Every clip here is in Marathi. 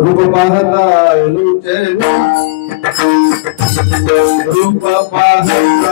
रूप पाहता रूप पाहता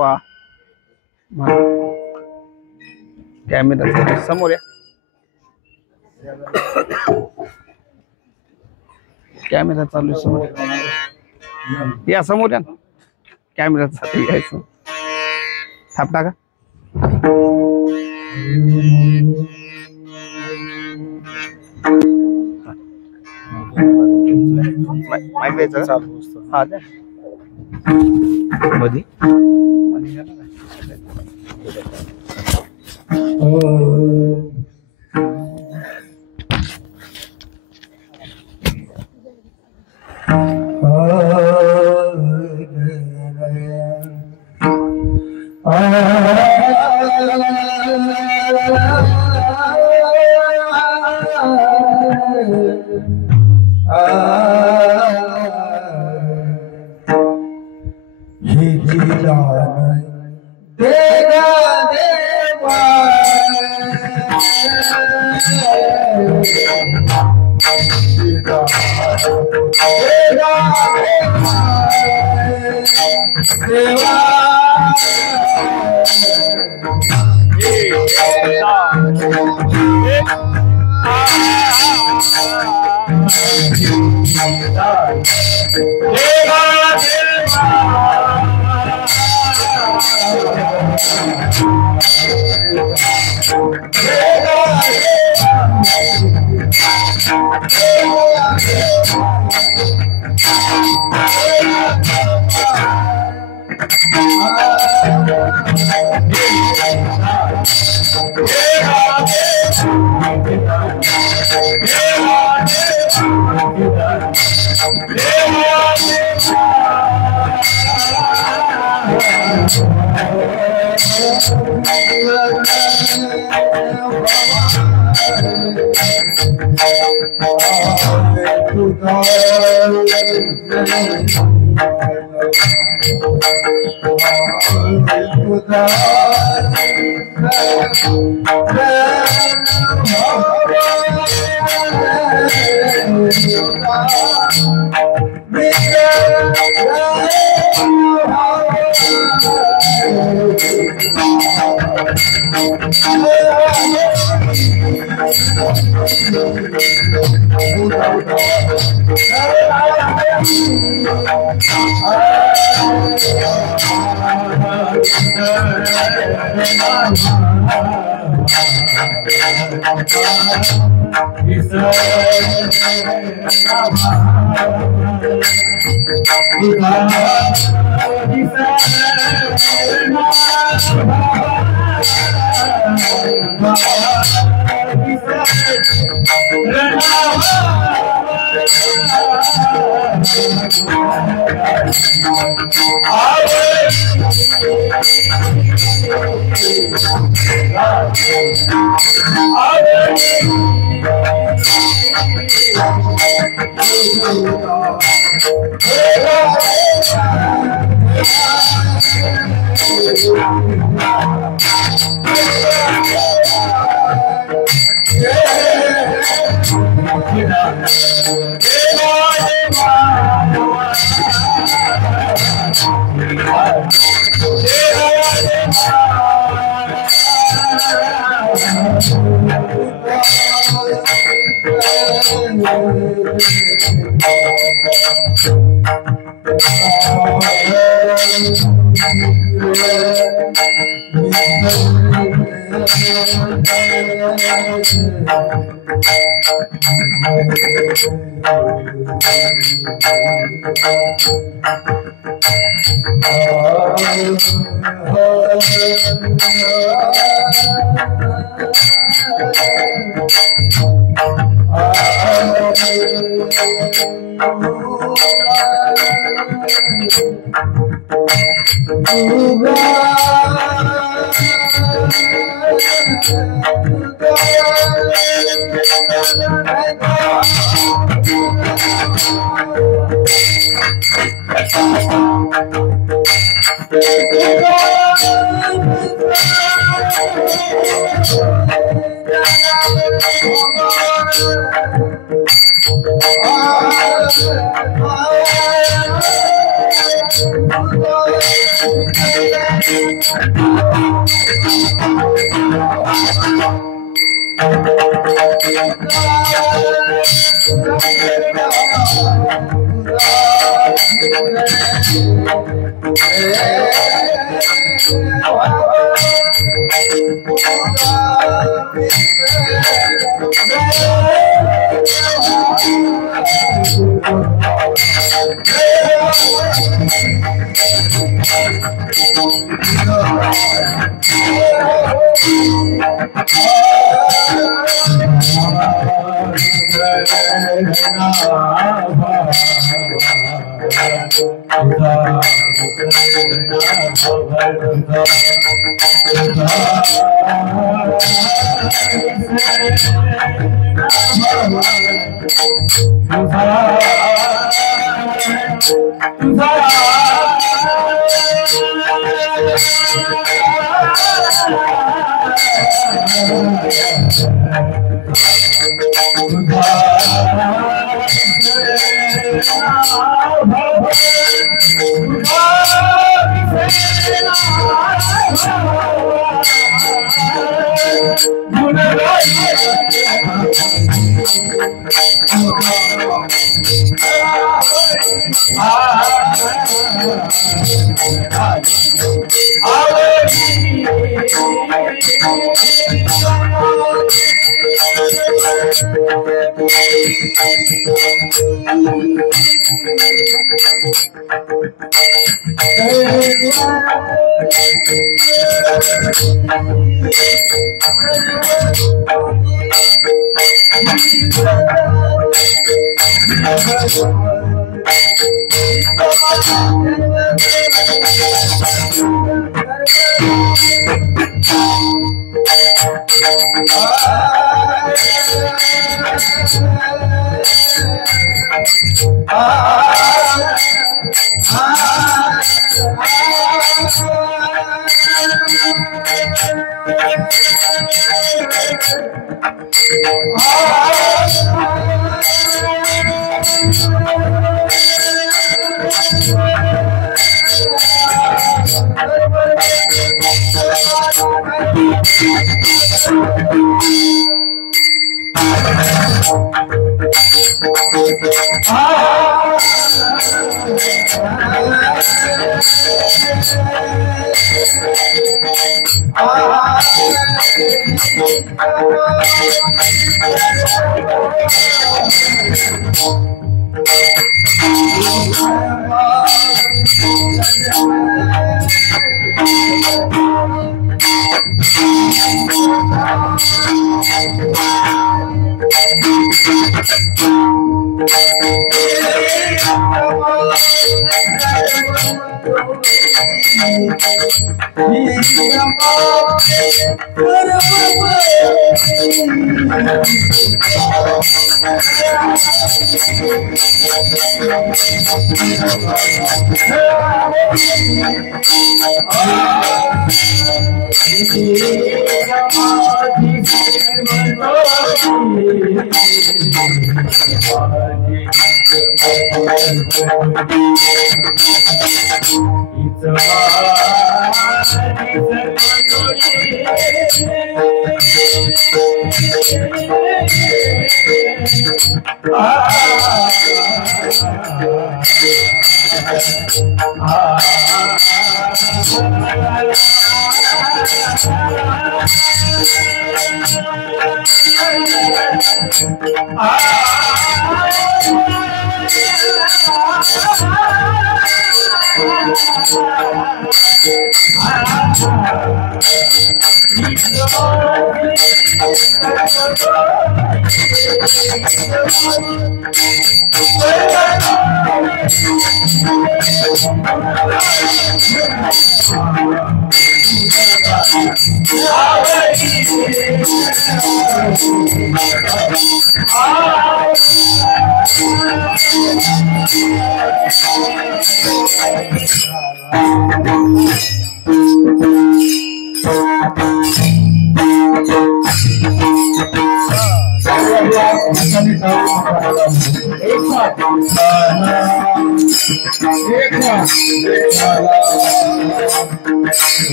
वा कॅमेरा समोर या कॅमेरा चालू आहे समोर या समोर या कॅमेरा चालू यायचं थाप टाका ऐकायचं चालू असतं. हा द्या मधी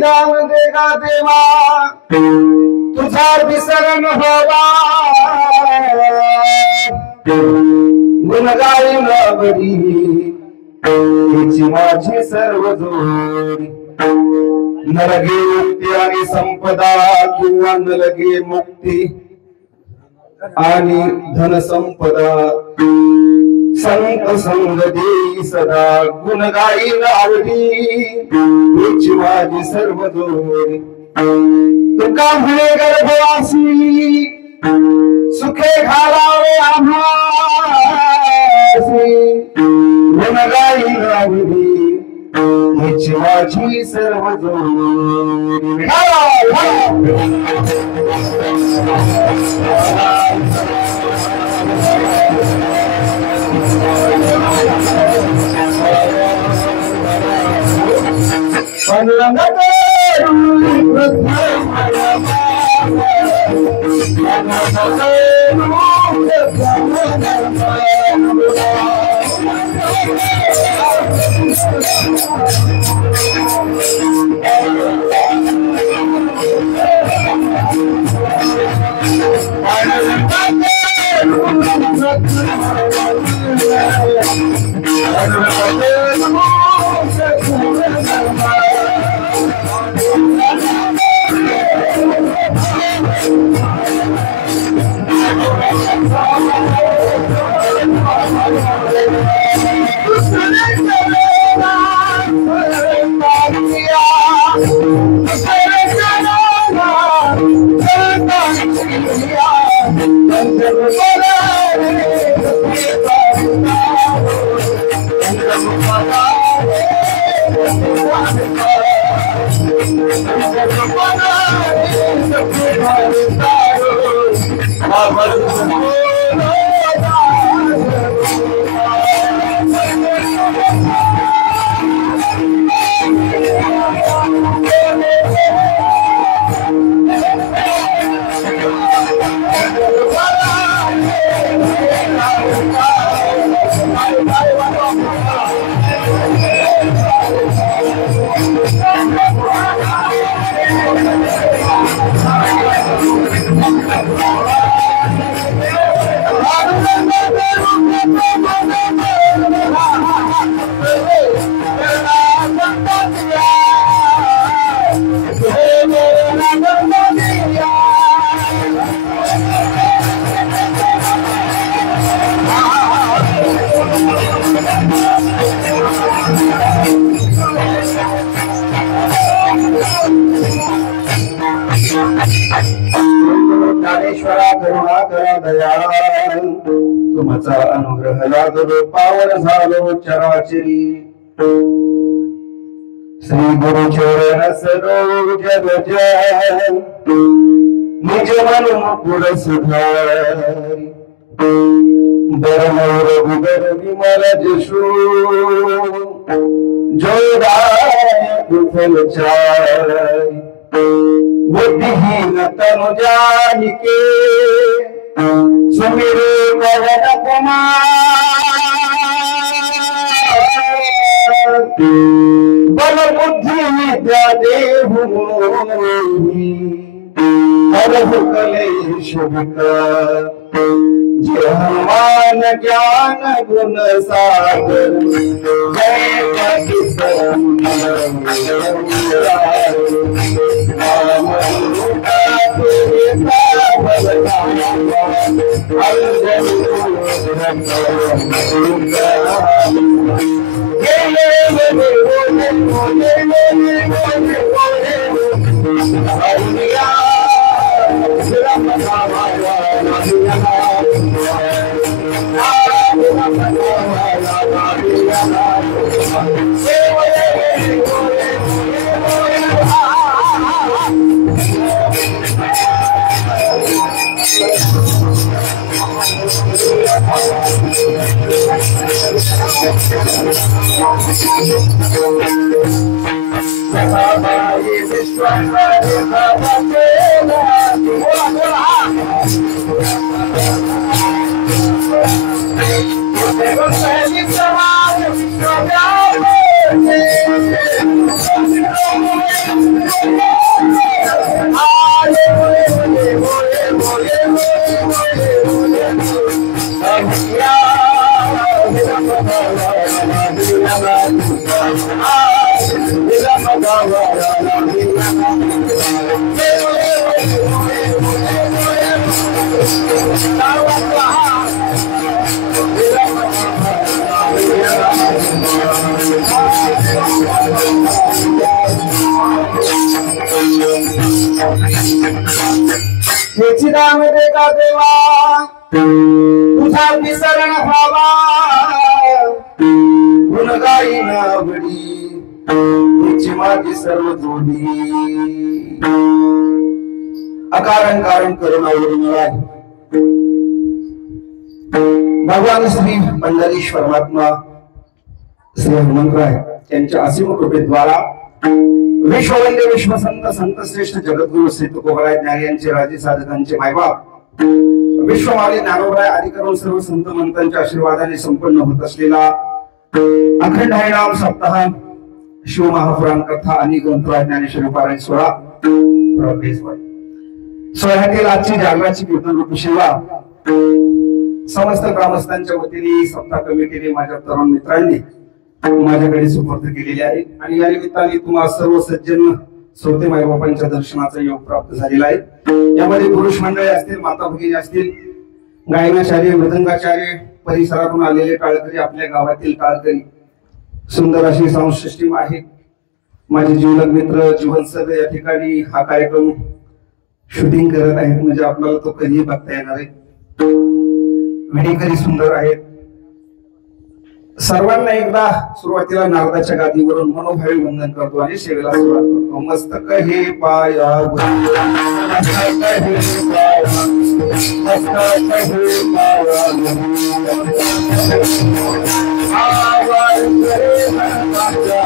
राम देगा देवा तुझा विसरण होवा गुणगाई नवरी हिची माझी सर्व जोडी न लगे मुक्ती आणि संपदा किंवा न लगे मुक्ती आणि धन संपदा संत संग देई सदा गुण गाईन आवडी हिची माझी सर्व जोडी तुका म्हणे गर्भवासी सुखे घालावे आम्हासी गुण गाईन आवडी हिची माझी सर्व जोडी ज्ञानेश्वरा करुणाकरा दयाळ तुमचा अनुग्रह लागलो पावन झालो चराचरी श्री गुरु चरण सरो जग जय निज मन मुकुर सुधारी बरमौ रघुबर विमल जशु जोदाय कुफल चारी बुद्धिहीन तनु जानिके सुमिरे पवन कुमार बल बुद्धि विद्या देहु मोहि हरहु कलेश विकार जय हनुमान ज्ञान गुण सागर जय जय चिदामध्ये का देवा तुझा विसरण व्हावा गुण गाई नावडी तुझी माझी सर्व जोडी अकारण कारण करुणावरून भगवान श्री पंढरीश परमात्मा श्री हनुमंतराय यांच्या असीम कृपेद्वारा विश्ववंद्य विश्वसंत संत श्रेष्ठ जगद्गुरु श्री तुकोबराय ज्ञानी यांचे राजे साधकांचे मायबाप विश्वमाली ज्ञानोबराय आदी करून सर्व संत मंतांच्या आशीर्वादाने संपन्न होत असलेला अखंड हरिनाम सप्ताह शिवमहापुराण कथा आणि ग्रंथराज ज्ञानेश्वर पारायण सोहळा सोहळ्यातील आजची जागराची कीर्तन रूपी सेवा समस्त ग्रामस्थांच्या वतीने सप्ताह कमिटीने माझ्या तरुण मित्रांनी माझ्याकडे सुपूर्द केलेली आहे आणि या निमित्ताने तुम्हाला सर्व सज्जन श्रोते मायबापांच्या दर्शनाचा योग प्राप्त झालेला आहे। यामध्ये पुरुष मंडळी असतील, माता भगिनी असतील, गायनाचार्य, मृदंगाचार्य, परिसरातून आलेले टाळकरी, आपल्या गावातील टाळकरी, सुंदर अशी साऊंड सिस्टीम आहे। माझे जीवलग मित्र जीवनसर या ठिकाणी हा कार्यक्रम शूटिंग करत आहेत, म्हणजे आपल्याला तो कधीही बघता येणार आहे। विणेकरी सुंदर आहेत। सर्वांना एकदा सुरुवातीला नारदाच्या गादीवरून मनोभावी वंदन करतो आणि सेवेला सुरुवात करतो। मस्तक हे पायावर, मस्तक हे पायावर, मस्तक हे पायावर, आवाज करे नारदाच्या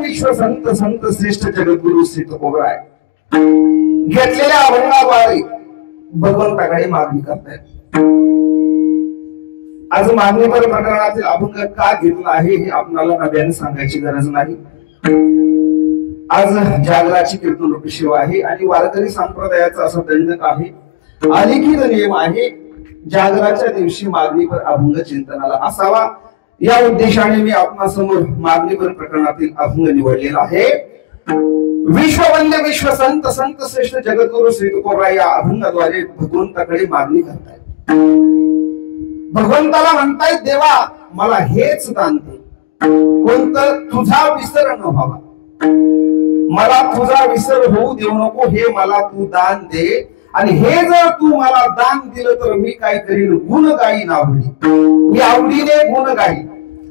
विश्व संत संत श्रेष्ठ जगद्गुरु श्री तुकोबराय घेतलेल्या अभंगाद्वारे भगवंताकडे मागणी करतायत। आज मागणीपर प्रकरणातील अभंग का घेतला आहे हे आपल्याला नव्याने सांगायची गरज नाही। आज जागराची कीर्तन रूपी सेवा आहे आणि वारकरी संप्रदायाचा असा दंडक आहे, अलिखित नियम आहे, जागराच्या दिवशी मागणीपर अभंग चिंतनाला असावा। या उद्देशाने मी आपणासमोर मागणीपर प्रकरणातील अभंग निवडलेला आहे। विश्ववंद्य विश्व संत संत श्रेष्ठ जगद्गुरु श्री तुकोबराय या अभंगाद्वारे भगवंताकडे मागणी करतायत। भगवंताला म्हणतायत, देवा मला हेच दान दे, कोणतं तुझा विसर न व्हावा, मला तुझा विसर होऊ देऊ नको, हे मला तू दान दे। आणि हे जर तू मला दान दिलं तर मी काय करीन, गुण गाईन आवडी, मी आवडीने गुण गाईन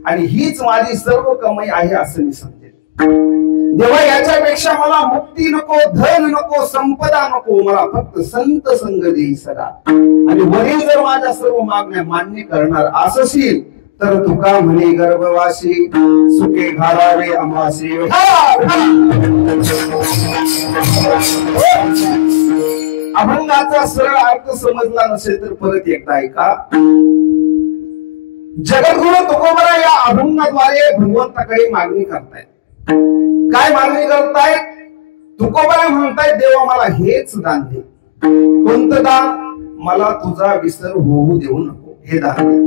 आणि हीच माझी सर्व कमाई आहे असं मी समजेल। देवा याच्यापेक्षा मला मुक्ती नको, धन नको, संपदा नको, मला फक्त संत संग देई सदा। आणि वरील जर माझ्या सर्व मागण्या मान्य करणार असशील तर तुका म्हणे गर्भवासी, सुखे घालावे आम्हासी। अभंगाचा सरळ अर्थ समजला नसेल तर परत एकदा ऐका। जगद्गुरु तुकोबराय या अभंगाद्वारे भगवंताकडे मागणी करतायत। काय मागणी करतायत? तुकोबराय म्हणतायत, देवा मला हेच दान दे, कोणतं दान? मला तुझा विसर होऊ देऊ नको, हे दान दे।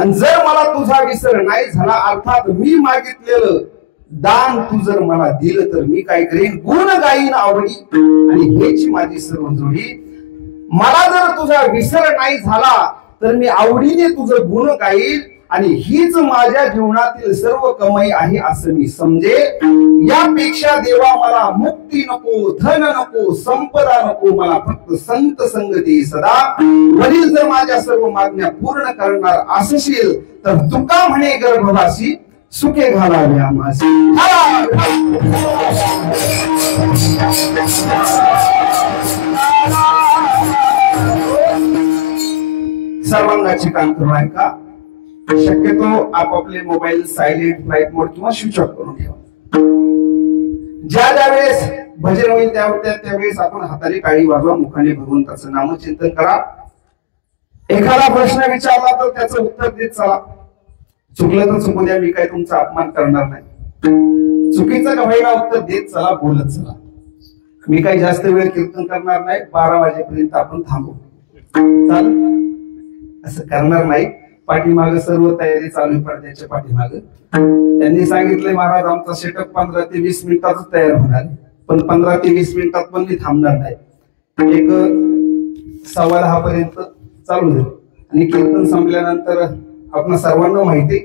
आणि जर मला तुझा विसर नाही झाला, अर्थात मी मागितलेलं दान तू जर मला दिलं तर मी काय करेन, गुण गाईन आवडी आणि हेची माझी सर्व जोडी। मला जर तुझा विसर नाही झाला तर मी आवडीने तुझं गुण गाईल आणि हीच माझ्या जीवनातील सर्व कमाई आहे असं मी समजे। यापेक्षा देवा मला मुक्ती नको, धन नको, संपदा नको, मला फक्त संत संग दे सदा। वरील जर माझ्या सर्व मागण्या पूर्ण करणार असशील तर तुका म्हणे गर्भवासी, सुखे घालावे आम्हासी। सर्वांगाची कान करू ऐका। शक्यतो आपापले मोबाईल सायलेंट, फ्लाईट मोड किंवा स्विच ऑफ करून ठेवा। ज्या वेळेस भजन होईल त्यावेळेस आपण हाताने टाळी वाजवा, मुखाने भगवंताचं नामचिंतन करा। एखादा प्रश्न विचारला तर त्याचं उत्तर देत चला, चुकलं तर चुकू द्या, मी काय तुमचा अपमान करणार नाही। चुकीचं का होईना उत्तर देत चला, बोलत चला। मी काही जास्त वेळ कीर्तन करणार नाही, 12 वाजेपर्यंत आपण थांबू, चाल असं करणार नाही। पाठीमाग सर्व तयारी चालू पडद्याच्या पाठीमाग त्यांनी सांगितलंय, महाराज आमचा सेटअप 15 ते 20 मिनिटातच तयार होणार, पण 15 ते 20 मिनिटात पण मी थांबणार नाही। एक 10:15 पर्यंत चालू होईल आणि कीर्तन संपल्यानंतर आपण सर्वांना माहिती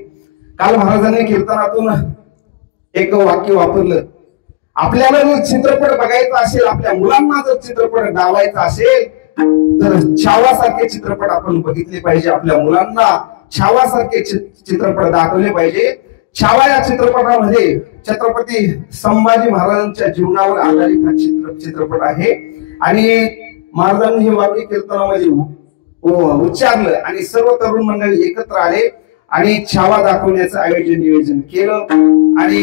काल महाराजांनी कीर्तनातून एक वाक्य वापरलं, आपल्याला जर चित्रपट बघायचा असेल, आपल्या मुलांना जर चित्रपट दावायचा असेल तर छावासारखे चित्रपट आपण बघितले पाहिजे, आपल्या मुलांना छावासारखे चित्रपट दाखवले पाहिजे. छावा या चित्रपटामध्ये छत्रपती संभाजी महाराजांच्या जीवनावर आधारित हा चित्रपट आहे. आणि महाराजांनी हे वाक्य कीर्तनामध्ये उच्चारलं आणि सर्व तरुण मंडळी एकत्र आले आणि छावा दाखवण्याचं आयोजन नियोजन केलं. आणि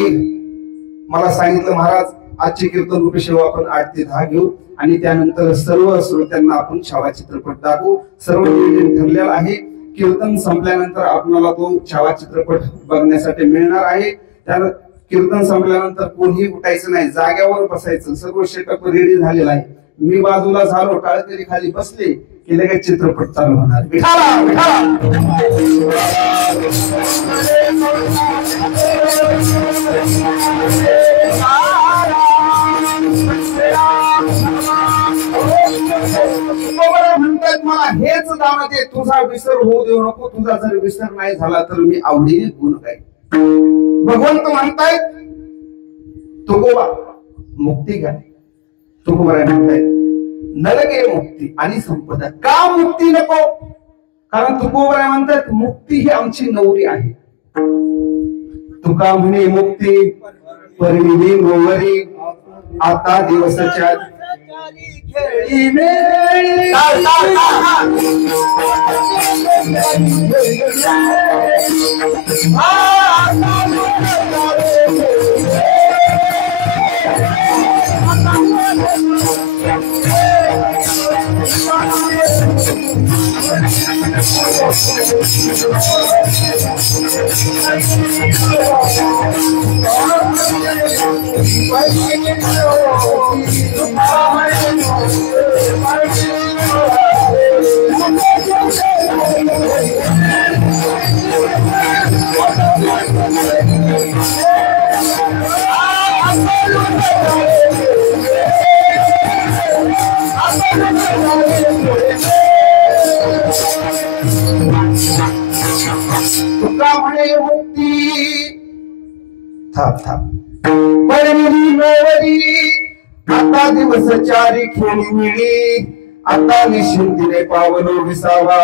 मला सांगितलं, महाराज आजचे कीर्तन रूपी सेवा आपण 8 ते 10 घेऊ आणि त्यानंतर सर्व श्रोत्यांना आपण छावा चित्रपट दाखवू. सर्व नियोजन ठरलेलं आहे. कीर्तन संपल्यानंतर आपल्याला तो छावा चित्रपट बघण्यासाठी मिळणार आहे. त्या कीर्तन संपल्यानंतर कोणीही उठायचं नाही, जाग्यावर बसायचं. सर्व सेटअप रेडी झालेला आहे. मी बाजूला झालो, टाळकरी खाली बसले की लगेच चित्रपट चालू होणार. म्हणतात मला हेच दान दे, तुझा विसर होऊ देऊ नको. तुझा जर विसर नाही झाला तर मी आवडीने गुण गाईन. भगवंत म्हणतायत तुकोबा मुक्ती घ्या. तुकोबा म्हणतायत नरके मुक्ती आणि संपदा. का मुक्ती नको? कारण तुकोबा म्हणतात मुक्ती ही आमची नवरी आहे. तुका म्हणे मुक्ती परमिली नोवरी, आता दिवसाच्या आता दिवस चारी खेळी मिळी, आता निश्चिंतीने पावलो विसावा,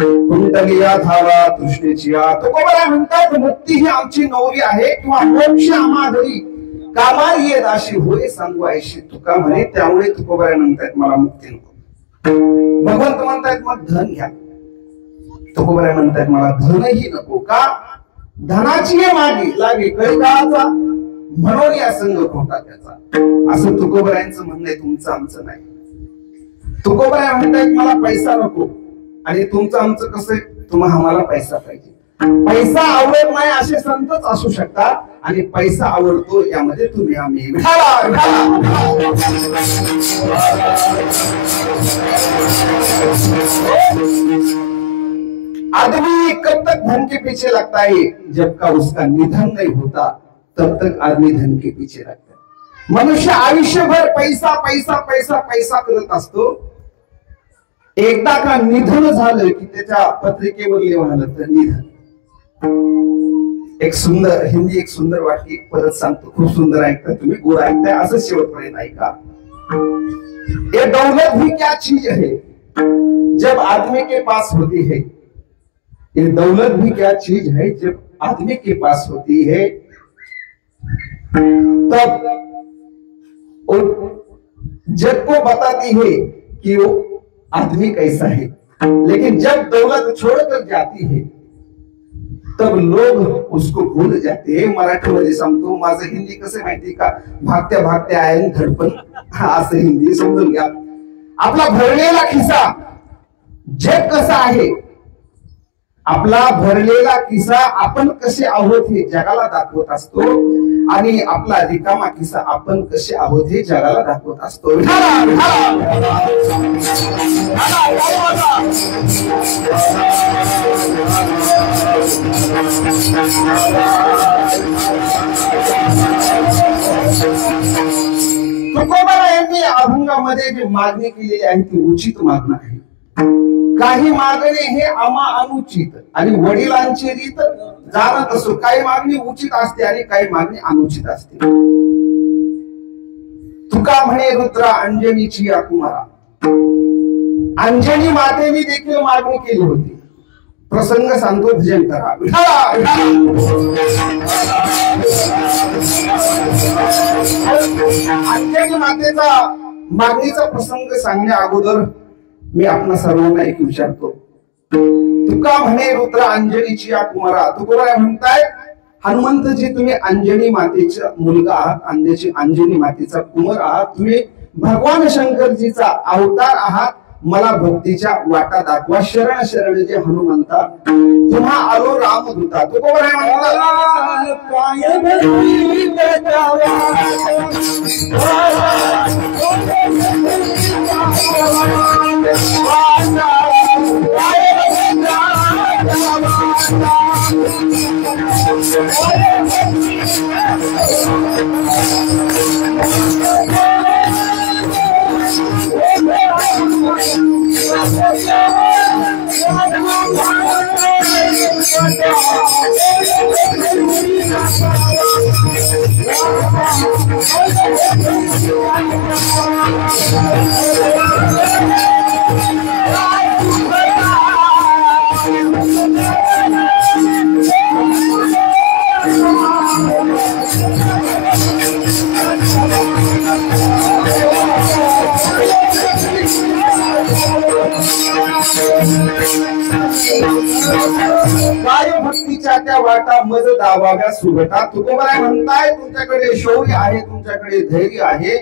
कुंडलिया धावा तृष्णेची आ. तुकोबा म्हणतात मुक्ती ही आमची नवरी आहे किंवा मोक्ष आम्हा घरी कामा येत अशी होय सांगू आयशी. तुका म्हणे त्यामुळे तुकोबा म्हणतात मला मुक्ती नको. भगवंत म्हणतायत मग धन घ्या. तुकोबा म्हणतात मला धनही नको. का? धनाची मागे लागे कैकाचा, म्हणून या संघ खोटा त्याचा. असं तुकोबरायांचं म्हणणं आहे, तुमचं आमचं नाही. तुकोबराय म्हणतायत मला पैसा नको आणि तुमचं आमचं कसं आहे, तुम्हाला आम्हाला पैसा पाहिजे. पैसा आवडत नाही असे संतच असू शकतात आणि पैसा आवडतो यामध्ये तुम्ही आम्ही. आदमी कब तक धन के पीछे लगता है, जब का उसका निधन नहीं होता तब तक आदमी धन के पीछे लगता है. मनुष्य आयुष्यभर पैसा पैसा पैसा पैसा करत असतो. एकदा का निधन झालं की त्याच्या पत्रिकेवर लिहावं तर निधन. एक सुंदर हिंदी एक सुंदर वाक्य परत सांगतो, खूप सुंदर ऐकता तुम्ही, गोड ऐकताय, असं शेवटपर्यंत ऐका. ये दौलत भी क्या चीज है जब आदमी के पास होती है. ये दौलत भी क्या चीज है जब आदमी के पास होती है. तब वो जग को बताती है कि वो आदमी कैसा है, लेकिन जब दौलत छोड़कर जाती है तब लोग उसको भूल जाते हैं. मराठीमध्ये सांगतो, माझं हिंदी कसं माहिती का, भागत्या भागत्या आहे धडपण, असं हिंदी समजून घ्या. आपला भरलेला खिसा जग कसा आहे, आपला भरलेला किस्सा आपण कसे आहोत हे जगाला दाखवत असतो आणि आपला रिकामा किस्सा आपण कसे आहोत हे जगाला दाखवत असतो. तुकोबा यांनी अभंगामध्ये जी मागणी केलेली आहे ती उचित मागणी आहे. काही मागणे हे आम्हा अनुचित आणि वडिलांची रीत जाणत असो. काही मागणी उचित असते आणि काही मागणी अनुचित असते. तुका म्हणे रुद्रा अंजनीची या कुमारा. अंजनी मातेने देखील मागणी केली होती. प्रसंग सांगतो, भजन करा. अंजनी मातेचा मागणीचा प्रसंग सांगण्या अगोदर मी आपणा सर्वांना एक विचारतो. तुका म्हणे रुद्र अंजनीची या कुमारा. तुकोबराय म्हणताय, हनुमंतजी तुम्ही अंजनी मातेचा मुलगा आहात, अंजनी मातेचा कुमार आहात, तुम्ही भगवान शंकरजीचा अवतार आहात. मला भक्तीच्या वाटा दाखवा. शरण शरण जे हनुमंता तुम्हा आलो रामदूता. तुकोबराय म्हणतात, काय भक्तीच्या त्या वाटा मज दावाव्या सुभटा. तुकोबराय म्हणताय, तुमच्याकडे शौर्य आहे, तुमच्याकडे धैर्य आहे,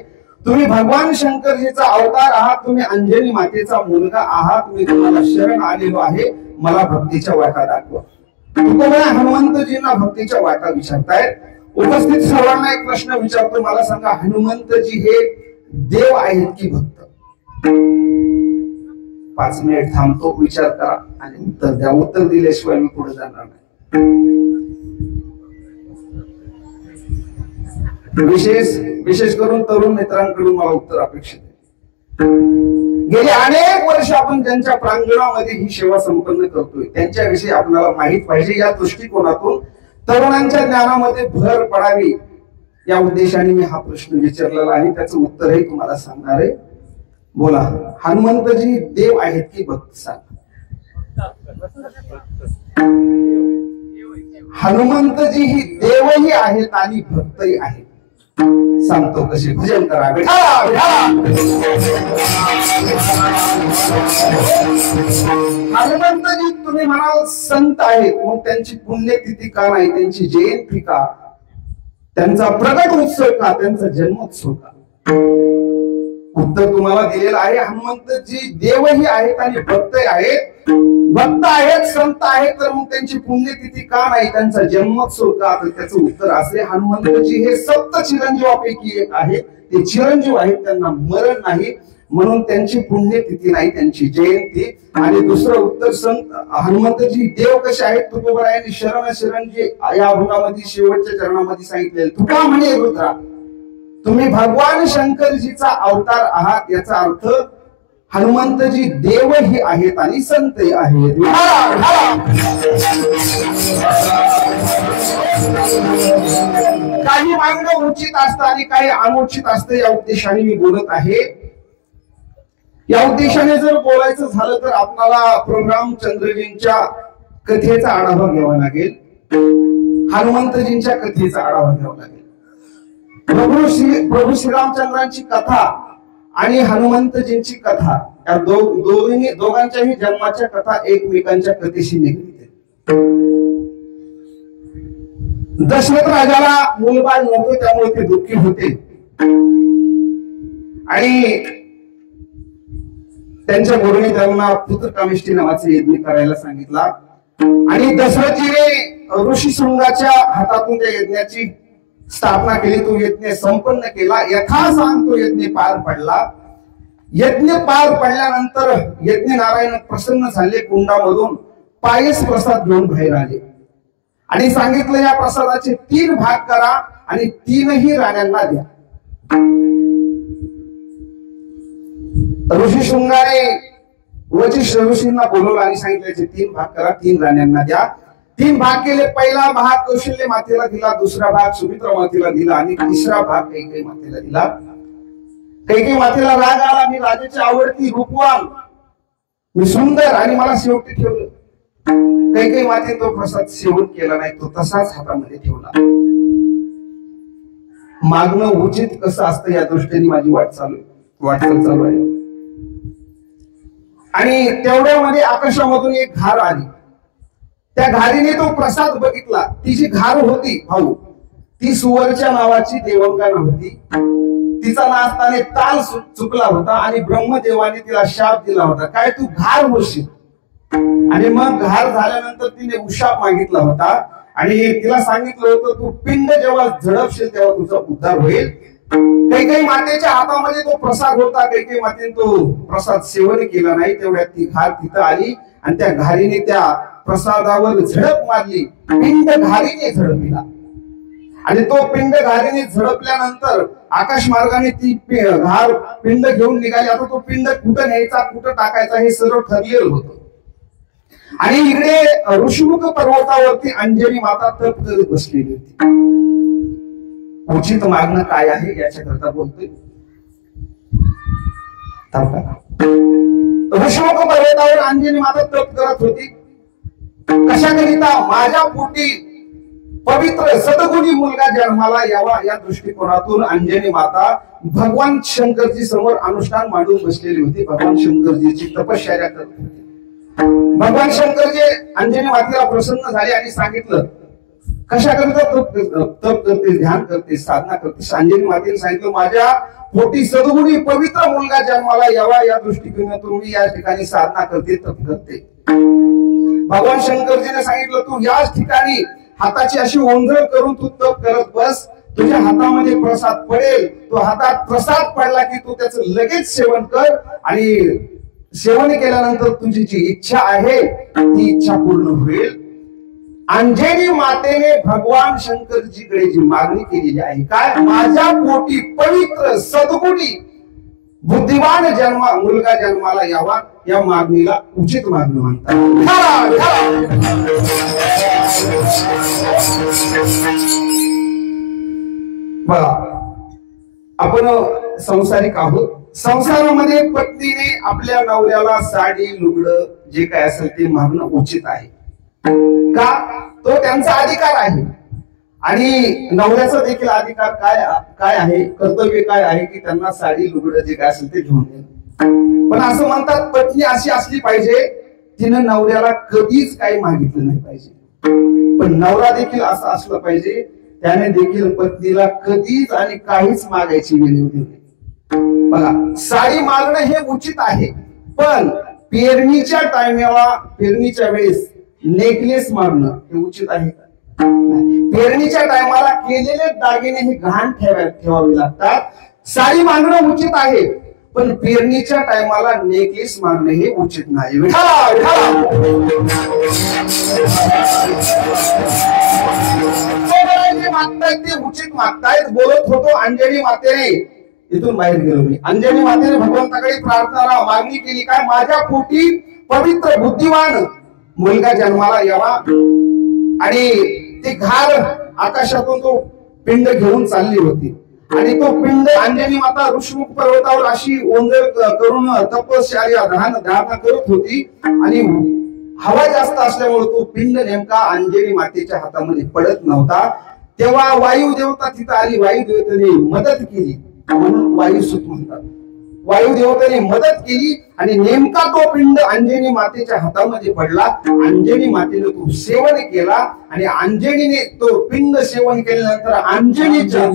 तुम्ही भगवान शंकरजीचा अवतार आहात, तुम्ही अंजनी मातेचा मुलगा आहात, मी तुम्हाला शरण आलेलो आहे, मला भक्तीच्या वाटा दाखवा. तुकोबराय हनुमंतजींना भक्तीच्या वाटा विचारतायत. उपस्थित सर्वांना एक प्रश्न विचारतो, मला सांगा, हनुमंतजी हे देव आहेत की भक्त? 5 मिनिट थांबतो, विचार करा आणि उत्तर द्या. उत्तर दिल्याशिवाय मी पुढे जाणार नाही. विशेष करून तरुण मित्रांकडून मला उत्तर अपेक्षित आहे. गेली अनेक वर्ष आपण ज्यांच्या प्रांगणामध्ये ही सेवा संपन्न करतोय त्यांच्याविषयी आपल्याला माहित पाहिजे. या दृष्टिकोनातून तरुणांच्या ज्ञानामध्ये भर पडावी या उद्देशाने मी हा प्रश्न विचारलेला आहे. त्याचं उत्तरही तुम्हाला सांगणार आहे. बोला, हनुमंतजी देव आहेत की भक्त? सांग. हनुमंतजी ही देवही आहेत आणि भक्तही आहेत. सांगतो कसे. भजन करा. हनुमंतजी तुम्ही म्हणाल संत आहेत, मग त्यांची पुण्यतिथी का नाही, त्यांची जयंती का, त्यांचा प्रगट उत्सव का, त्यांचा जन्मोत्सव का? उत्तर तुम्हाला दिलेलं आहे. हनुमंतजी देवही आहेत आणि भक्तही आहेत. भक्त आहेत, संत आहेत, तर मग त्यांची पुण्यतिथी का नाही, त्यांचा जन्मोत्सव का? तर त्याचं उत्तर असे, हनुमंतजी हे सप्त चिरंजीवापैकी एक आहेत. ते चिरंजीव आहेत, त्यांना मरण नाही, म्हणून त्यांची पुण्यतिथी नाही, त्यांची जयंती. आणि दुसरं उत्तर, संत हनुमंतजी देव कसे आहेत? तुकोबरायांनी शरण शरण जे या भागामध्ये शेवटच्या चरणामध्ये सांगितले, तुका म्हणे रुद्रा तुम्ही भगवान शंकरजीचा अवतार आहात. याचा अर्थ हनुमंतजी देवही आहेत आणि संतही आहेत. काही मागणं उचित असतं आणि काही अनुचित असतं. या उद्देशाने मी बोलत आहे. या उद्देशाने जर बोलायचं झालं तर आपल्याला प्रभू रामचंद्रजींच्या कथेचा आढावा घ्यावा लागेल. हनुमंतजींच्या कथेचा आढावा घ्यावा लागेल. प्रभू श्रीरामचंद्रांची कथा आणि हनुमंतजींची कथा या दोघांच्याही जन्माच्या कथा एकमेकांच्या कथेशी निगडीत आहेत. दशरथ राजाला मुलबाळ नव्हतं, त्यामुळे ते दुःखी होते आणि त्यांच्या गुरुने त्यांना पुत्रकामेष्टी नावाचा यज्ञ करायला सांगितला. आणि दशरथजीने ऋषी शृंगाच्या हातातून त्या यज्ञाची स्थापना केली. तो यज्ञ संपन्न केला. यथासांग तो यज्ञ पार पडला. यज्ञ पार पडल्यानंतर यज्ञ नारायण प्रसन्न झाले. कुंडामधून पायस प्रसाद घेऊन बाहेर आले आणि सांगितलं, या प्रसादाचे 3 भाग करा आणि 3ही राण्यांना द्या. ऋषी शृंगाने वशिष्ठ ऋषींना बोलवलं आणि सांगितलं 3 भाग करा, 3 राण्यांना द्या. 3 भाग केले. पहिला भाग कौशल्य मातेला दिला, दुसरा भाग सुमित्रा मातेला दिला आणि तिसरा भाग कैकेयी मातेला दिला. कैकेयी मातेला राग आला, मी राजाची आवडती, रूपवान, मी सुंदर आणि मला शेवटी ठेवलं. कैकेयी माते तो प्रसाद सेवन केला नाही, तो तसाच हातामध्ये ठेवला. मागणं उचित कसं असतं या दृष्टीने माझी वाटचाल चालू आहे. आणि तेवढ्यामध्ये आकाशामधून एक घार आली. त्या घारीने तो प्रसाद बघितला. ती जी घार होती भाऊ, ती सुवरच्या नावाची देवंगाना होती. तिचा नाचताने ताल चुकला होता आणि ब्रह्मदेवाने तिला शाप दिला होता, काय तू घार होशील. आणि मग घार झाल्यानंतर तिने उशाप मागितला होता आणि तिला सांगितलं होतं तू पिंड जेव्हा झडपशील तेव्हा तुझा उद्धार होईल. कैकेयी मातेच्या हातामध्ये तो प्रसाद होता. कैकेयी मातेने तो प्रसाद सेवन केला नाही. तेवढ्यात ती घार तिथं आली आणि त्या घारीने त्या प्रसादावर झडप मारली. पिंड घारीने झडपिला आणि तो पिंड घारीने झडपल्यानंतर आकाश मार्गाने ती घार पिंड घेऊन निघाली. आता तो पिंड कुठं न्यायचा, कुठं टाकायचा हे सर्व ठरलेलं होतं. आणि इकडे ऋषिमुख पर्वतावरती अंजनी माता तप करत बसलेली होती. उचित मागणं काय आहे याच्याकरता बोलतोय. ऋषिमुख पर्वतावर अंजनी माता तप करत होती. कशाकरिता? माझ्या पोटी पवित्र सद्गुणी मुलगा जन्माला यावा या दृष्टिकोनातून अंजनी माता भगवान शंकरजी समोर अनुष्ठान मांडून बसलेली होती. भगवान शंकरजीची तपश्चर्या करत होती. भगवान शंकरजी अंजनी मातेला प्रसन्न झाले आणि सांगितलं कशाकरिता तप करते, ध्यान करते, साधना करते. अंजनी मातेने सांगितलं माझ्या पोटी सद्गुणी पवित्र मुलगा जन्माला यावा या दृष्टिकोनातून मी या ठिकाणी साधना करते, तप करते. भगवान शंकरजीने सांगितलं तू याच ठिकाणी हाताची अशी ओंजळ करून तू तप करत बस. तुझ्या हातामध्ये प्रसाद पडेल. तो हातात प्रसाद पडला की तू त्याचं लगेच सेवन कर आणि सेवन केल्यानंतर तुझी जी इच्छा आहे ती इच्छा पूर्ण होईल. अंजनी मातेने भगवान शंकरजीकडे जी मागणी केलेली आहे काय? माझ्या पोटी पवित्र सद्गुणी बुद्धिमान मुलगा जन्माला यावा या मागणीला उचित मागणी म्हणतात. बघा आपण संसारिक आहोत. संसारामध्ये पत्नीने आपल्या नवऱ्याला साडी, लुगडं जे काय असेल ते मागणं उचित आहे. का? तो त्यांचा अधिकार आहे. आणि नवऱ्याचा देखील अधिकार काय आहे, कर्तव्य काय आहे की त्यांना साडी, लुगडं जे काय असेल ते घेऊन देणं. पण असं म्हणतात पत्नी अशी असली पाहिजे तिनं नवऱ्याला कधीच काही मागितलं नाही पाहिजे. पण नवरा देखील असा असला पाहिजे त्याने देखील पत्नीला कधीच आणि काहीच मागायची वेळ येऊ नये. बघा साडी मागणं हे उचित आहे, पण पेरणीच्या टायमाला, पेरणीच्या वेळेस नेकलेस मागणं हे उचित आहे का? पेरणीच्या टायमाला केलेले दागिने हे गहाण ठेवावे लागतात. साडी मागणं उचित आहे, पण पेरणीच्या टायमाला नेकलेस मागणं हे उचित नाही. मागतायत ते उचित मागतायत. बोलत होतो अंजनी मातेने इथून बाहेर गेलो मी. अंजनी मातेने भगवंताकडे प्रार्थना मागणी केली काय? माझ्या पोटी पवित्र बुद्धिमान मुलगा जन्माला यावा. आणि ती घार आकाशातून तो पिंड घेऊन चालली होती आणि तो पिंड अंजनी माता ऋषिमुख पर्वतावर अशी ओंजळ करून तपश्चर्या धारणा करत होती आणि हवा जास्त असल्यामुळे तो पिंड नेमका अंजनी मातेच्या हातामध्ये पडत नव्हता. तेव्हा वायू देवता तिथं आली. वायू देवतेने मदत केली म्हणून वायुसूत म्हणतात. वायू देवतेने मदत केली आणि नेमका तो पिंड अंजनी मातेच्या हातामध्ये पडला. अंजनी मातेने तो सेवन केला आणि अंजनीने तो पिंड सेवन केल्यानंतर अंजनीच्या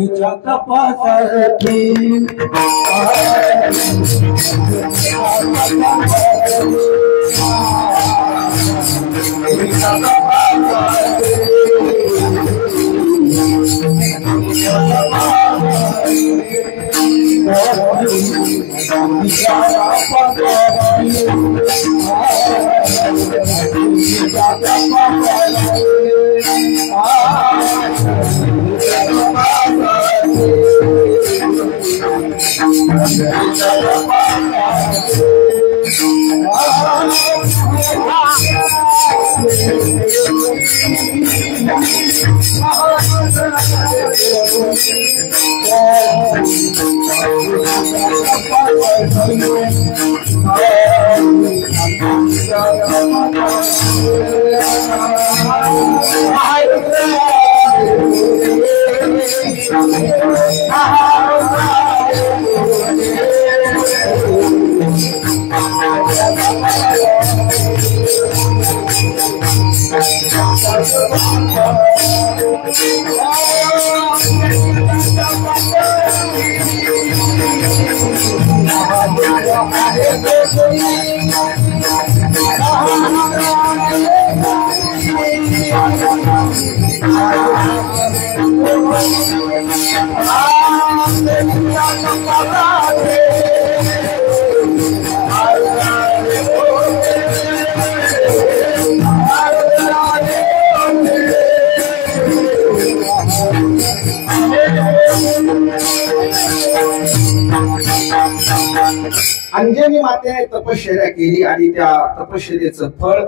अंजनी मातेने तपश्चर्या केली आणि त्या तपश्चर्याचं फळ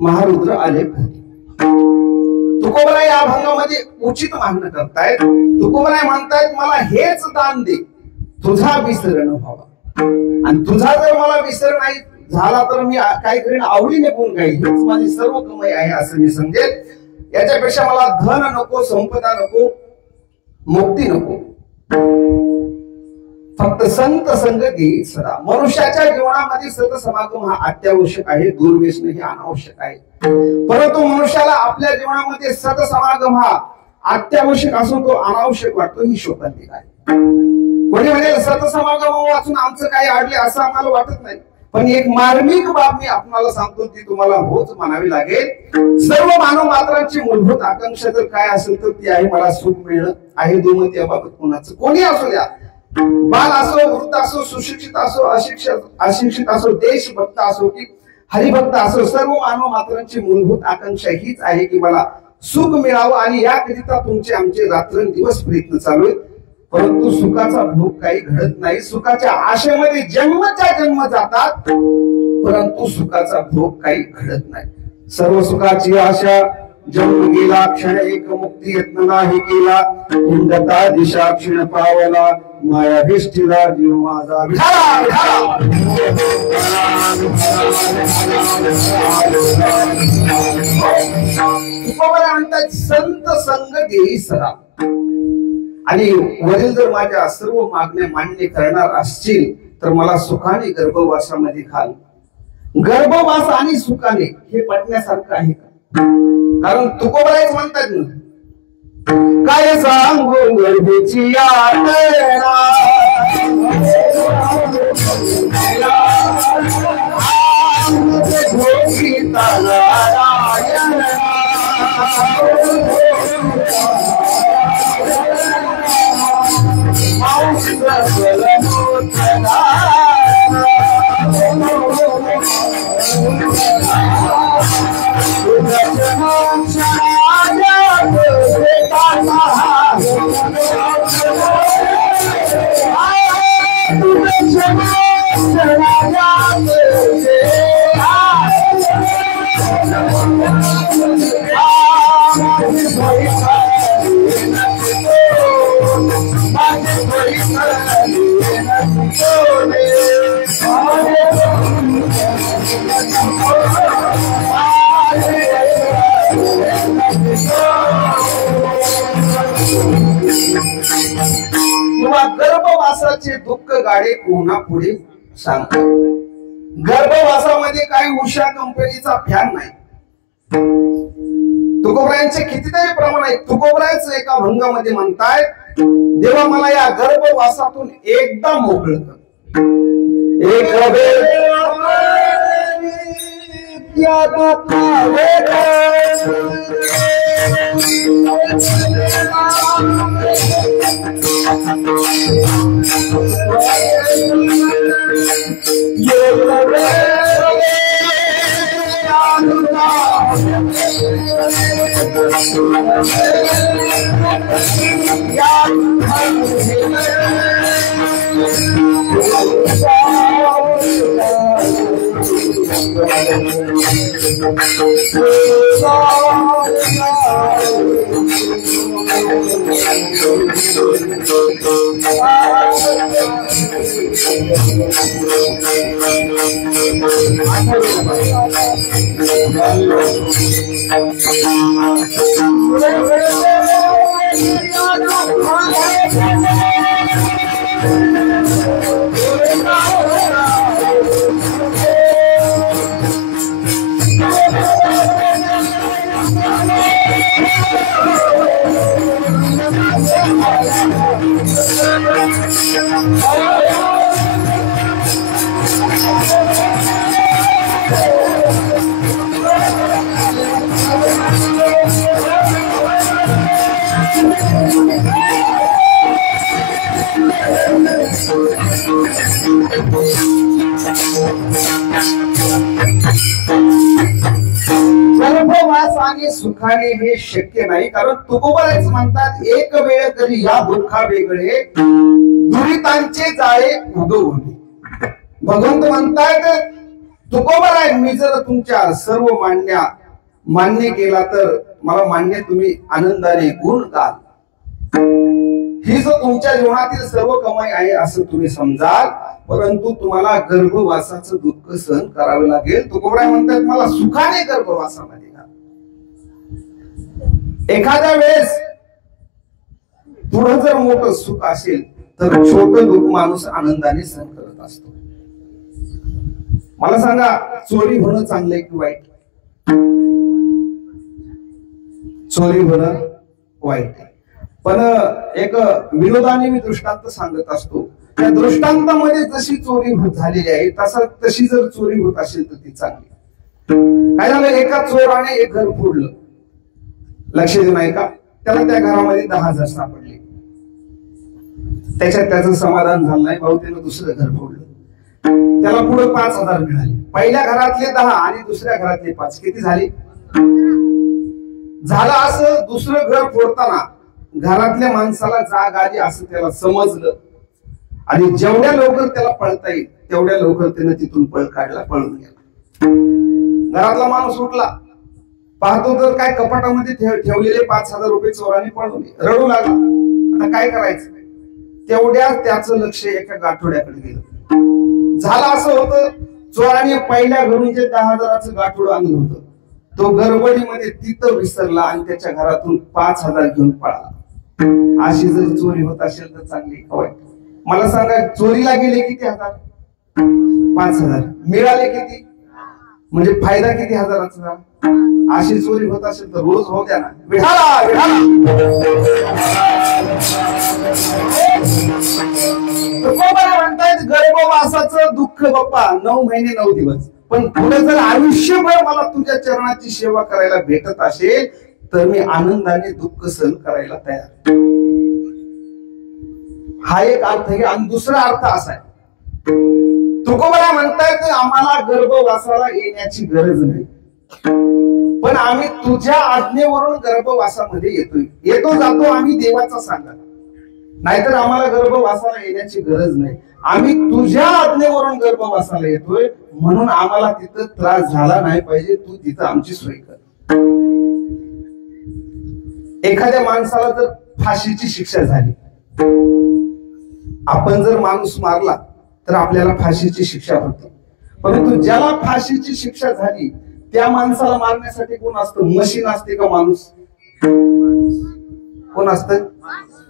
महारुद्र आले. तुकोबराय या भागामध्ये उचित मागणं करतायत. तुकोबराय म्हणतायत मला हेच दान दे, तुझा विसर न व्हावा, आणि तुझा जर मला विसर नाही झाला तर मी काय करीन, आवडीने कोण काही, हेच माझी सर्व कमाई आहे असं मी समजेल. याच्यापेक्षा मला धन नको, संपदा नको, मुक्ती नको, फक्त संत संगती सदा. मनुष्याच्या जीवनामध्ये सतसमागम हा अत्यावश्यक आहे, दुर्व्यसन हे अनावश्यक आहे. परंतु मनुष्याला आपल्या जीवनामध्ये सतसमागम हा अत्यावश्यक असून तो अनावश्यक वाटतो, ही शोकांतिक आहे. कोणी म्हणेल सतसमागम वाचून आमचं काही अडले असं आम्हाला वाटत नाही, पण एक मार्मिक बाब मी आपल्याला सांगतो ती तुम्हाला होच म्हणावी लागेल. सर्व मानव मात्रांची मूलभूत आकांक्षा जर काय असेल तर ती आहे मला सुख मिळणं आहे. दुमत याबाबत कोणाचं कोणी असू द्या, बाल असो, वृद्ध असो, सुशिक्षित असो, अशिक्षित असो, देशभक्त असो की हरिभक्त असो, सर्व मानव मात्रांची मूलभूत आकांक्षा हीच आहे की मला सुख मिळावं, आणि याकरिता तुमचे आमचे रात्रंदिवस प्रयत्न चालू आहेत. परंतु सुखाचा भोग काही घडत नाही. सुखाच्या आशेमध्ये जन्मच्या जन्म जातात, परंतु सुखाचा भोग काही घडत नाही. सर्व सुखाची आशा जन्म गेला, क्षण एक मुक्ती यत्न नाही केला, हिंदता दिशा क्षीण पावला, माया भिष्ठीला जीव माझा म्हणतात संत संग देई सदा. आणि वडील जर माझ्या सर्व मागण्या मान्य करणार असतील तर मला सुखाने गर्भवासामध्ये घाल. गर्भवास आणि सुखाने हे पटण्यासारखं आहे का? कारण तुकोबरायच म्हणतात ना, काय सांगू गर्भेची यातना, गर्भवासाचे दुःख गाडे कोणा पुढे सांगतो. गर्भवासामध्ये काही उषा कंपनीचा फॅन नाही. तुकोबरायांचे कितीतरी प्रमाण आहेत. तुकोबरायच एका भंगामध्ये म्हणतायत, देवा मला या गर्भवासातून एकदा मोकळं कर. एक गर्भवास आणि सुखाने हे शक्य नाही, कारण तुकोबाराच म्हणतात एक वेळ तरी या दुःखा वेगळे दुरितांचे जाळे उदवणे. भगवंत म्हणतायत तुकोबाराय मी जर तुमच्या सर्व मान्य केला तर मला मान्य तुम्ही आनंदाने गुण गाल. ही जो तुमच्या जीवनातील सर्व कमाई आहे असं तुम्ही समजाल, परंतु तुम्हाला गर्भवासाचं दुःख सहन करावे लागेल. तुकोबाराय म्हणतात मला सुखाने गर्भवासामध्ये घाल. एखाद्या वेळेस पुढं जर मोठं सुख असेल तर छोटं दुःख माणूस आनंदाने सहन करत असतो. मला सांगा चोरी होणं चांगलंय की वाईट? चोरी होणं वाईट आहे, पण एक विनोदाने मी दृष्टांत सांगत असतो. त्या दृष्टांतामध्ये जशी चोरी झालेली आहे तशी जर चोरी होत असेल तर ती चांगली. काय झालं, एका चोराने एक घर फोडलं. लक्ष देऊ नाही का? त्याला त्या घरामध्ये 10,000 सापडले. त्याचं समाधान झालं नाही, भाऊ त्यानं दुसरं घर फोडलं. त्याला पुढे 5,000 मिळाले. पहिल्या घरातले 10 आणि दुसऱ्या घरातले 5, किती झाले? झालं असं, दुसरं घर फोडताना घरातल्या माणसाला जाग आली असं त्याला समजलं आणि जेवढ्या लवकर त्याला पळता येईल तेवढ्या लवकर त्यानं तिथून पळ काढला, पळून गेला. घरातला माणूस उठला, पाहतो तर काय कपाटामध्ये ठेवलेले 5,000 रुपये चोराने पळून रडू लागला. आता काय करायचं? तेवढ्या त्याचं लक्ष एका गाठोड्याकडे गेलं. झालं असं होतं, चोराने पहिल्या घरून जे 10,000चं गाठोड आणलं होतं तो गडबडीमध्ये तिथं विसरला आणि त्याच्या घरातून 5,000 घेऊन पळाला. अशी जर चोरी होत असेल तर चांगली वाईट? मला सांगा, चोरीला गेले किती हजार? 5,000. मिळाले किती? म्हणजे फायदा किती हजाराचा झाला? अशी चोरी होत असेल तर रोज होऊ द्या ना. म्हणतायत गर्भवासाचं दुःख बाप्पा 9 महिने 9 दिवस, पण पुढे जर आयुष्यभर मला तुझ्या चरणाची सेवा करायला भेटत असेल तर मी आनंदाने दुःख सहन करायला तयार. हा एक अर्थ आहे. आणि दुसरा अर्थ असा आहे, तुकोबारा म्हणतायत आम्हाला गर्भवासाला येण्याची गरज नाही, पण आम्ही तुझ्या आज्ञेवरून गर्भवासामध्ये येतो जातो आम्ही देवाचा सांगा. नाहीतर आम्हाला गर्भवासाला येण्याची गरज नाही, आम्ही तुझ्या आज्ञेवरून गर्भवासाला येतोय, म्हणून आम्हाला तिथं त्रास झाला नाही पाहिजे, तू तिथं आमची सोय कर. एखाद्या माणसाला जर फाशीची शिक्षा झाली, आपण जर माणूस मारला तर आपल्याला फाशीची शिक्षा होते, परंतु ज्याला फाशीची शिक्षा झाली त्या माणसाला मारण्यासाठी कोण असतं? मशीन असते का माणूस? कोण असतं?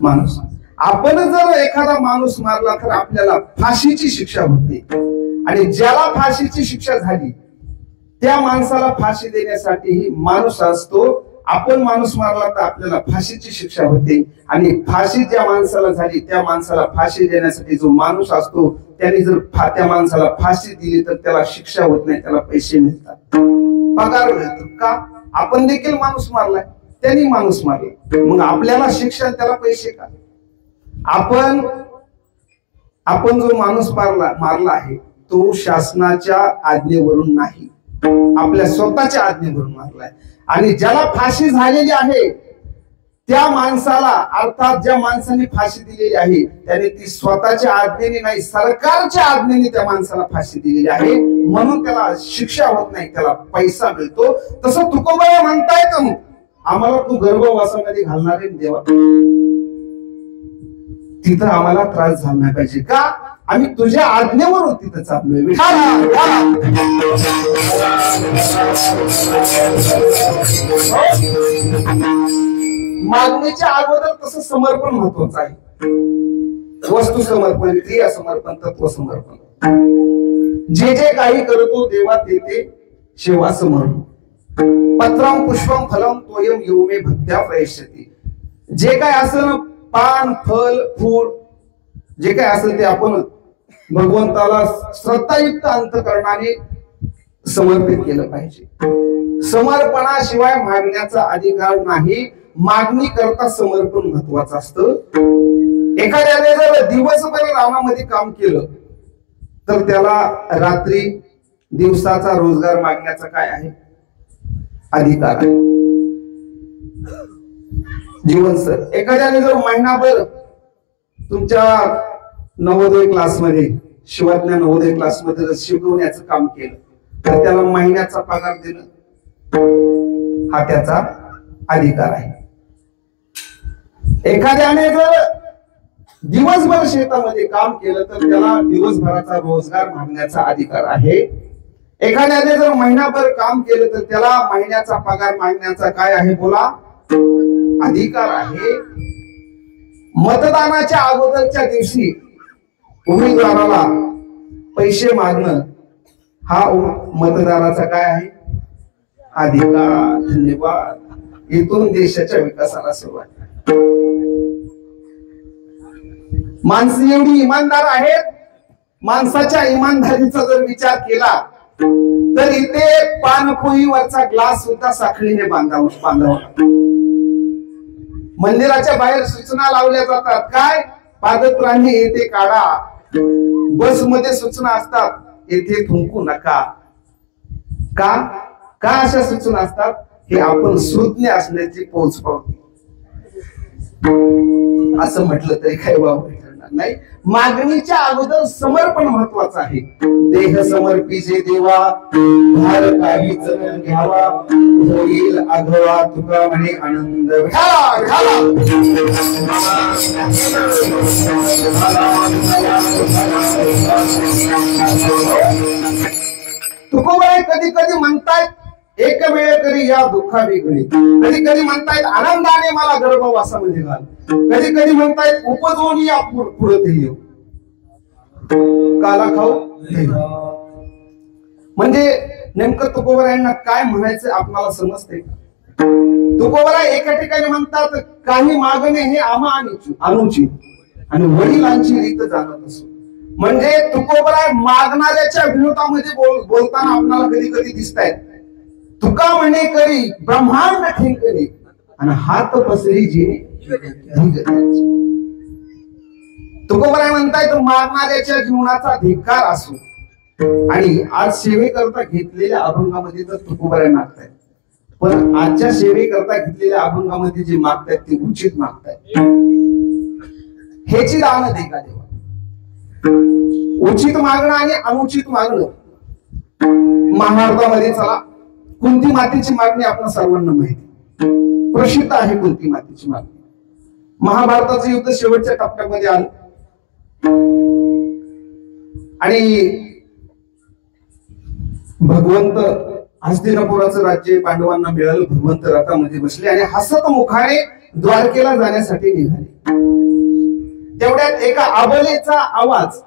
माणूस. आपण जर एखादा माणूस मारला तर आपल्याला फाशीची शिक्षा होते, आणि ज्याला फाशीची शिक्षा झाली त्या माणसाला फाशी देण्यासाठी माणूस असतो. आपण माणूस मारला तर आपल्याला फाशीची शिक्षा होते, आणि फाशी ज्या माणसाला झाली त्या माणसाला फाशी देण्यासाठी जो माणूस असतो त्याने जर त्या माणसाला फाशी दिली तर त्याला शिक्षा होत नाही, त्याला पैसे मिळतात, पगार मिळतो. का? आपण देखील माणूस मारलाय, त्यांनी माणूस मारला, मग आपल्याला शिक्षा त्याला पैसे का? आपण जो माणूस मारला आहे तो शासनाच्या आज्ञेवरून नाही, आपल्या स्वतःच्या आज्ञेवरून मारलाय. आणि ज्याला फाशी झालेली आहे त्या माणसाला, अर्थात ज्या माणसाने फाशी दिलेली आहे त्याने ती स्वतःच्या आज्ञेने नाही, सरकारच्या आज्ञेने त्या माणसाला फाशी दिलेली आहे, म्हणून त्याला शिक्षा होत नाही, त्याला पैसा मिळतो. तसं तुकोबा म्हणतायत आम्हाला तू गर्भवासामध्ये घालणार आहे देवा, तिथं आम्हाला त्रास झाला नाही पाहिजे. का? आम्ही तुझ्या आज्ञेवरून तिथं चाललोय. मागणीच्या अगोदर तसं समर्पण महत्वाचं आहे. वस्तू समर्पण, क्रिया समर्पण, तत्व समर्पण. जे जे काही करतो देवा तेथे सेवा समर्पण. पत्रम पुष्पम फलम तोयम योमे भक्त्या प्रयश्यती. जे काय असं पान फल फूल जे काय असेल ते आपण भगवंताला श्रद्धायुक्त अंतकरणाने समर्पित केलं पाहिजे. समर्पणाशिवाय मागण्याचा अधिकार नाही. मागणी करता समर्पण महत्वाचं असतं. एखाद्याने जर दिवसभर रानामध्ये काम केलं तर त्याला रात्री दिवसाचा रोजगार मागण्याचा काय आहे अधिकार आहे. जीवन सर एखाद्याने जर महिनाभर तुमच्या नवोदय क्लासमध्ये शिवाज्ञा नवोदय क्लासमध्ये शिकवण्याचं काम केलं तर त्याला महिन्याचा पगार देणं हा त्याचा अधिकार आहे. एखाद्याने जर दिवसभर शेतामध्ये काम केलं तर त्याला दिवसभराचा रोजगार मागण्याचा अधिकार आहे. एखाद्याने जर महिनाभर काम केलं तर त्याला महिन्याचा पगार मागण्याचा काय आहे बोला अधिकार आहे. मतदानाच्या अगोदरच्या दिवशी उमेदवाराला पैसे मागणं हा मतदाराचा काय आहे अधिकार. धन्यवाद. इथून देशाच्या विकासाला सुरुवात. माणसं एवढी इमानदार आहेत. माणसाच्या इमानदारीचा जर विचार केला तर इथे पानपोईवरचा ग्लास सुद्धा साखळीने बांधावा. मंदिराच्या बाहेर सूचना लावल्या जातात काय पादत्राणे येथे काढा. बसमध्ये सूचना असतात येथे थुंकू नका. का का अशा सूचना असतात हे आपण सुज्ञ असण्याची पोच पावते असं म्हटलं तरी काही वाव नाही. मागणीच्या अगोदर समर्पण महत्वाचं आहे. देह समर्पिजे देवा भार काही जण घ्यावा होईल आघवा तुका म्हणे आनंद घ्यावा घ्यावा. तुकोबाई कधी कधी म्हणतायत एक वेळ करी या दुःखा वेगळी. कधी कधी म्हणतायत आनंदाने मला गर्भवासामध्ये घाल. कधी कधी म्हणतायत उपजवून या पुढे येऊ काला खाऊ. म्हणजे नेमकं तुकोबारायांना काय म्हणायचं आपल्याला समजते. तुकोबाराय एका ठिकाणी म्हणतात काही मागणे हे आम्हा अनुचित आणि वडिलांची रीत जाणत असो. म्हणजे तुकोबाराय मागणाऱ्याच्या विरोधामध्ये बोलताना आपल्याला कधी कधी दिसतायत. तुका म्हणे करी ब्रह्मांड ठिंकणे आणि हात पसरी जे तुकोबाराय म्हणतायत मागणाऱ्याच्या जीवनाचा धिक्कार असो. आणि आज सेवेकरता घेतलेल्या अभंगामध्ये तर तुकोबाराय मागतायत पण आजच्या सेवेकरता घेतलेल्या अभंगामध्ये जे मागतायत ते उचित मागतायत. ह्याची दान दे का देवा. उचित मागणं आणि अनुचित मागणं महाभारतामध्ये चला कुंती मातेची मागणी आपण सर्वांना माहिती प्रसिद्ध आहे. कुंती मातेची मागणी महाभारताचं युद्ध शेवटच्या टप्प्यामध्ये आलं आणि भगवंत हस्तिनापुराचं राज्य पांडवांना मिळालं. भगवंत रथामध्ये बसले आणि हसत मुखाने द्वारकेला जाण्यासाठी निघाले. तेवढ्यात एका अबलेचा आवाज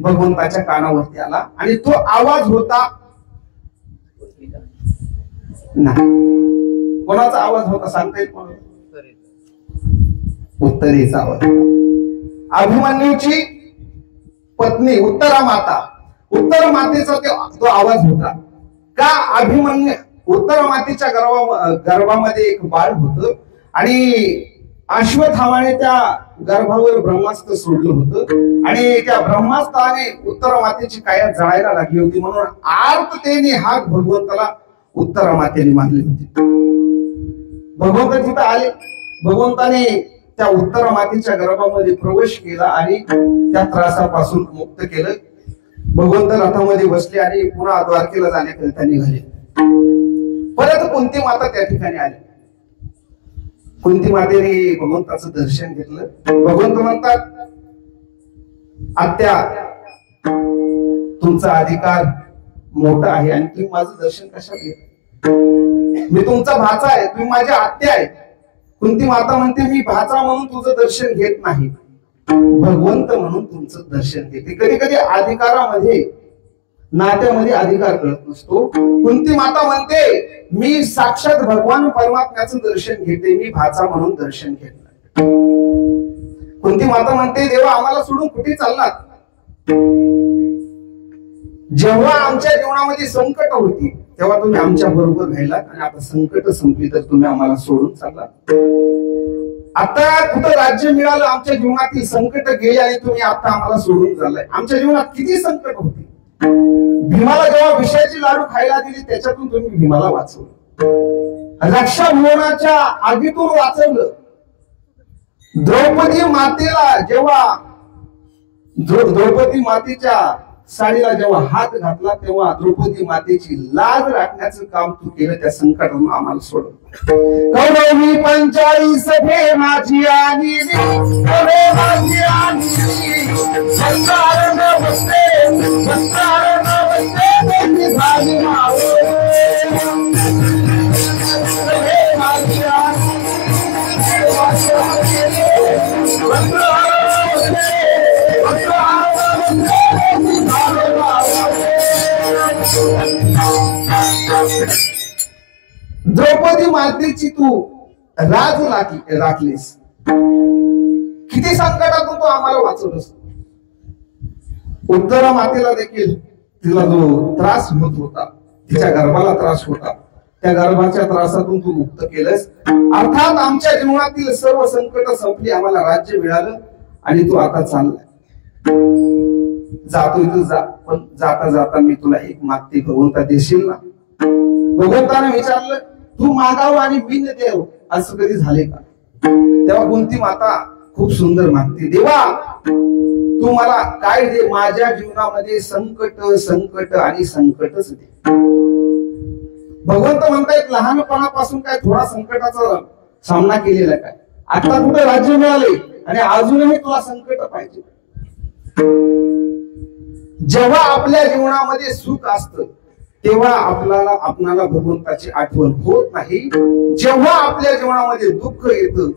भगवंताच्या कानावरती आला आणि तो आवाज होता नाही. कोणाचा आवाज होता सांगता येईल कोण. उत्तरेचा आवाज. अभिमन्यूची पत्नी उत्तरा माता. उत्तर मातेचा तो आवाज होता. का अभिमन्यू उत्तर मातेच्या गर्भामध्ये एक बाळ होतं आणि अश्वत्थामाने त्या गर्भावर ब्रह्मास्त्र सोडलं होतं आणि त्या ब्रह्मास्त्राने उत्तर मातेची काया जळायला लागली होती. म्हणून आर्ततेने हाक भगवंताला उत्तर मातेने मारली होती. भगवंत तिथं आले. भगवंताने त्या उत्तर मातेच्या गर्भामध्ये प्रवेश केला आणि त्या त्रासापासून मुक्त केलं. भगवंत रथामध्ये बसले आणि पुन्हा द्वारकेला जाण्याकरिता निघाले. परत कुंती माता त्या ठिकाणी आली. कुंती मातेने भगवंताचं दर्शन घेतलं. भगवंत म्हणतात आत्या तुमचा अधिकार मोठा आहे आणि तुम्ही माझं दर्शन कशात घेत. मी तुमचा भाचा आहे तुम्ही माझ्या आत्या आहे. कुंती माता म्हणते मी भाचा म्हणून तुझं दर्शन घेत नाही भगवंत म्हणून तुमचं दर्शन घेते. कधी कधी अधिकारामध्ये नात्यामध्ये अधिकार कळत नसतो. कुंती माता म्हणते मी साक्षात भगवान परमात्म्याचं दर्शन घेते मी भाचा म्हणून दर्शन घेत नाही. कुंती माता म्हणते, देवा आम्हाला सोडून कुठे चाललात? जेव्हा आमच्या जीवनामध्ये संकट होती तेव्हा तुम्ही आमच्या बरोबर राहिलात, आणि आता संकट संपली तर तुम्ही आम्हाला सोडून चाललात. आता कुठं राज्य मिळालं, आमच्या जीवनातील संकट गेले आणि तुम्ही आता आम्हाला सोडून चाललाय. आमच्या जीवनात किती संकट होती. भीमाला जेव्हा विषयाची लाडू खायला दिली त्याच्यातून तुम्ही भीमाला वाचवलं. रक्षाभुवनाच्या आगीतून वाचवलं. द्रौपदी मातेला जेव्हा द्रौपदी मातेच्या साडीला जेव्हा हात घातला तेव्हा द्रौपदी मातेची लाज राखण्याचं काम तू केलं. त्या संकटातून आम्हाला सोडलं. कौरवी पंचाळी सभे माझी आणि द्रौपदी मातेची तू राज राखलीस. किती संकटातून तू आम्हाला वाचवलंस. उत्तरा मातेला देखील तिला जो त्रास होत होता, तिच्या गर्भाला त्रास होता, त्या गर्भाच्या त्रासातून तू मुक्त केलंस. अर्थात आमच्या जीवनातील सर्व संकट संपली, आम्हाला राज्य मिळालं आणि तू आता चाललाय. जातोय तू जा, पण जाता जाता मी तुला एक मागते, भगवंता देशील ना? भगवंताने विचारलं, तू मागावं आणि मी न देव, असं कधी झाले का? तेव्हा कुंती माता खूप सुंदर मागते, देवा तू मला काय दे, माझ्या जीवनामध्ये संकट संकट आणि संकटच दे. भगवंत म्हणतायत, लहानपणापासून काय थोडा संकटाचा सामना केलेला काय? आता कुठे राज्य मिळाले आणि अजूनही तुला संकट पाहिजे. जेव्हा आपल्या जीवनामध्ये सुख असतं तेव्हा आपल्याला भगवंताची आठवण होत नाही. जेव्हा आपल्या जीवनामध्ये दुःख येतं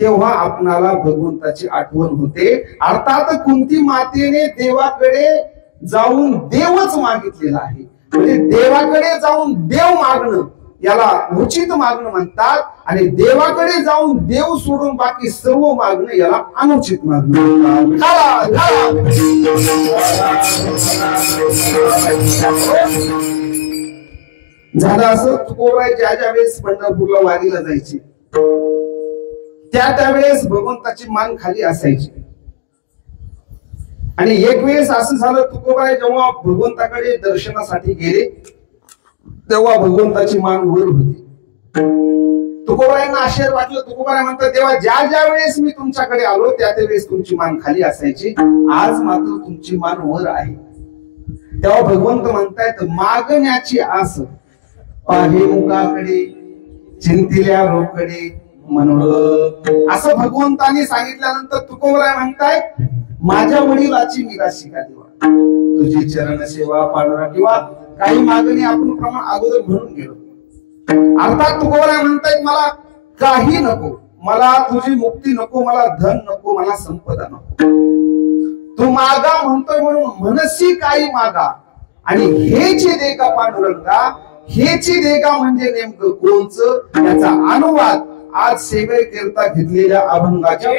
तेव्हा आपणाला भगवंताची आठवण होते. अर्थात कुंती मातेने देवाकडे जाऊन देवच मागितलेला आहे. म्हणजे देवाकडे जाऊन देव मागणं याला उचित मागणं म्हणतात, आणि देवाकडे जाऊन देव सोडून बाकी सर्व मागणं याला अनुचित मागणं म्हणतात. झालं असं, तुकोबाई ज्या वेळेस पंढरपूरला वारीला जायची त्यावेळेस भगवंताची मान खाली असायची. आणि एक वेळेस असं झालं, तुकोबाई जेव्हा भगवंताकडे दर्शनासाठी गेले तेव्हा भगवंताची मान वर होती. तुकोबाईंना आश्चर्य वाटलं. तुकोबाई म्हणतात, तेव्हा ज्या वेळेस मी तुमच्याकडे आलो त्यावेळेस तुमची मान खाली असायची, आज मात्र तुमची मान वर आहे. तेव्हा भगवंत म्हणतायत, मागण्याची आस पाहे मुखाकडे, चिंतिल्या रोकडे म्हणून. असं भगवंताने सांगितल्यानंतर तुकोबाई म्हणताय, माझ्या वडिलाची निराशी का देवा, तुझी चरण सेवा पांढरा, किंवा काही मागणी आपण प्रमाण अगोदर म्हणून गेलो. अर्थात तुकोबाई म्हणतायत, मला काही नको, मला तुझी मुक्ती नको, मला धन नको, मला संपदा नको. तू मागा म्हणतोय म्हणून मनसी काही मागा, आणि हेची दे का पांडुरंगा, हेची दे का म्हणजे नेमकं कोणचं, याचा अनुवाद आज सेवेकरता घेतलेल्या अभंगाच्या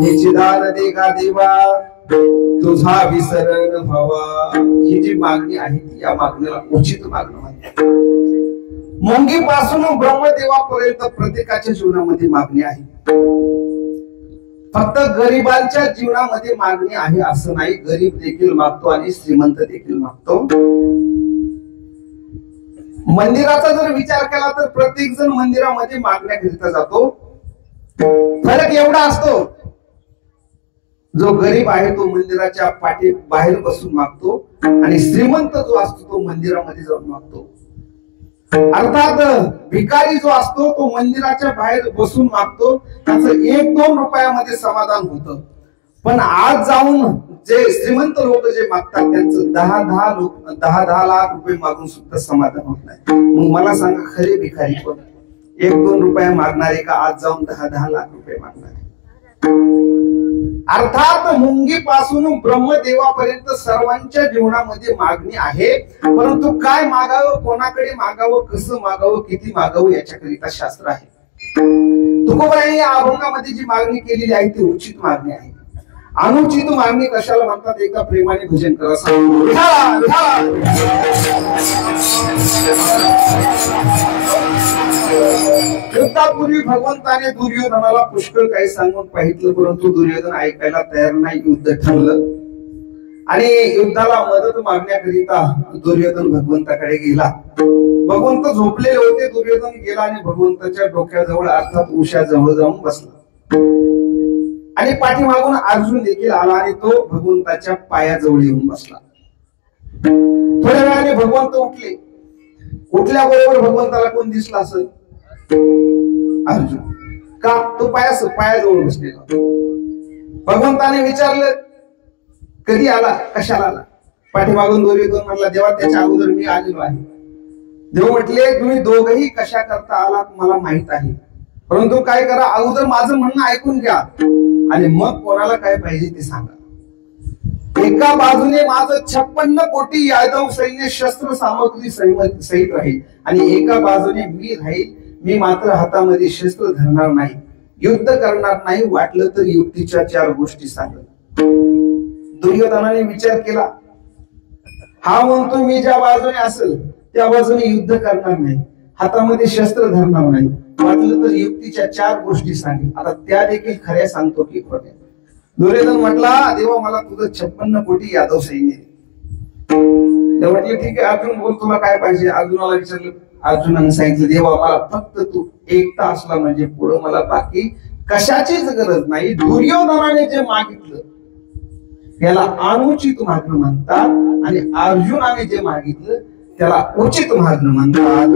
निचिदार देगा देवा तुझा विसरण व्हावा, ही जी मागणी आहे ती या मागणीला उचित मागणं म्हणतात. मुंगीपासून ब्रह्मदेवापर्यंत प्रत्येकाच्या जीवनामध्ये मागणी आहे. फक्त गरिबांच्या जीवनामध्ये मागणी आहे असं नाही, गरीब देखील मागतो आणि श्रीमंत देखील मागतो. मंदिराचा जर विचार केला तर प्रत्येक जण मंदिरामध्ये मागण्याकरिता जातो. फरक एवढा असतो, जो गरीब आहे तो मंदिराच्या पाठी बाहेर बसून मागतो आणि श्रीमंत जो असतो तो मंदिरामध्ये जाऊन मागतो. अर्थात भिकारी जो असतो तो मंदिराच्या बाहेर बसून मागतो, त्याचं 1-2 रुपयामध्ये समाधान होतं. पण आज जाऊन जे श्रीमंत लोक जे मागतात त्यांचं 10-10 लाख रुपये मागून सुद्धा समाधान होत नाही. मग मला सांगा, खरे भिकारी कोण? 1-2 रुपये मागणारे का आज जाऊन 10-10 लाख रुपये मागणारे? अर्थात मुंगीपासून ब्रह्मदेवापर्यंत सर्वांच्या जीवनामध्ये मागणी आहे, परंतु काय मागावं, कोणाकडे मागावं, कसं मागावं, किती मागावं याच्याकरिता शास्त्र आहे. तुकोबारायांनी या अभंगामध्ये जी मागणी केलेली आहे ती उचित मागणी आहे. अनुचित मागणी कशाला म्हणतात? एकदा प्रेमाने भजन करा. युद्धापूर्वी भगवंताने दुर्योधनाला पुष्कळ काही सांगून पाहितलं, परंतु दुर्योधन ऐकायला तयार नाही. युद्ध ठरलं आणि युद्धाला मदत मागण्याकरिता दुर्योधन भगवंताकडे गेला. भगवंत झोपलेले होते. दुर्योधन गेला आणि भगवंताच्या डोक्याजवळ अर्थात उशाजवळ जाऊन बसला आणि पाठीमागून अर्जुन देखील आला आणि तो भगवंताच्या पायाजवळ येऊन बसला. थोड्या वेळाने भगवंत उठले. उठल्याबरोबर भगवंताला कोण दिसला असेल? अर्जुन. का? तो पायाजवळ बसलेला. भगवंताने विचारलं, कधी आला, कशाला आला? पाठीमागून दुर्योधन म्हटला, देवा त्याच्या अगोदर मी आलेलो आहे. देव म्हटले, तुम्ही दोघही कशा करता आलात मला माहित आहे, परंतु काय करा, अगोदर माझं म्हणणं ऐकून घ्या आणि मग कोणाला काय पाहिजे ते सांगा. एका बाजूने माझं 56 कोटी यादव सैन्य शस्त्र सामग्री सहित राहील आणि एका बाजूने मी राहील. मी मात्र हातामध्ये शस्त्र धरणार नाही, युद्ध करणार नाही, वाटलं तर युक्तीच्या 4 गोष्टी सांगत. दुर्योधनाने विचार केला, हा म्हणतो मी ज्या बाजूने असेल त्या बाजूने युद्ध करणार नाही, हातामध्ये शस्त्र धरणार नाही, वाटलं तर युक्तीच्या 4 गोष्टी सांगेल. आता त्या देखील खऱ्या सांगतो की खोट्या? दुर्योधन म्हटला, देवा मला तुझं 56 कोटी यादव सैन्य. देव म्हटले, ठीक आहे अर्जुन बोल, तुला काय पाहिजे? अर्जुनाला विचारलं. अर्जुनाने सांगितलं, देवा मला फक्त तू एकटा असला म्हणजे पुढं मला बाकी कशाचीच गरज नाही. दुर्योधनाने जे मागितलं त्याला अनुचित मागणं म्हणतात आणि अर्जुनाने जे मागितलं त्याला उचित मागणं म्हणतात.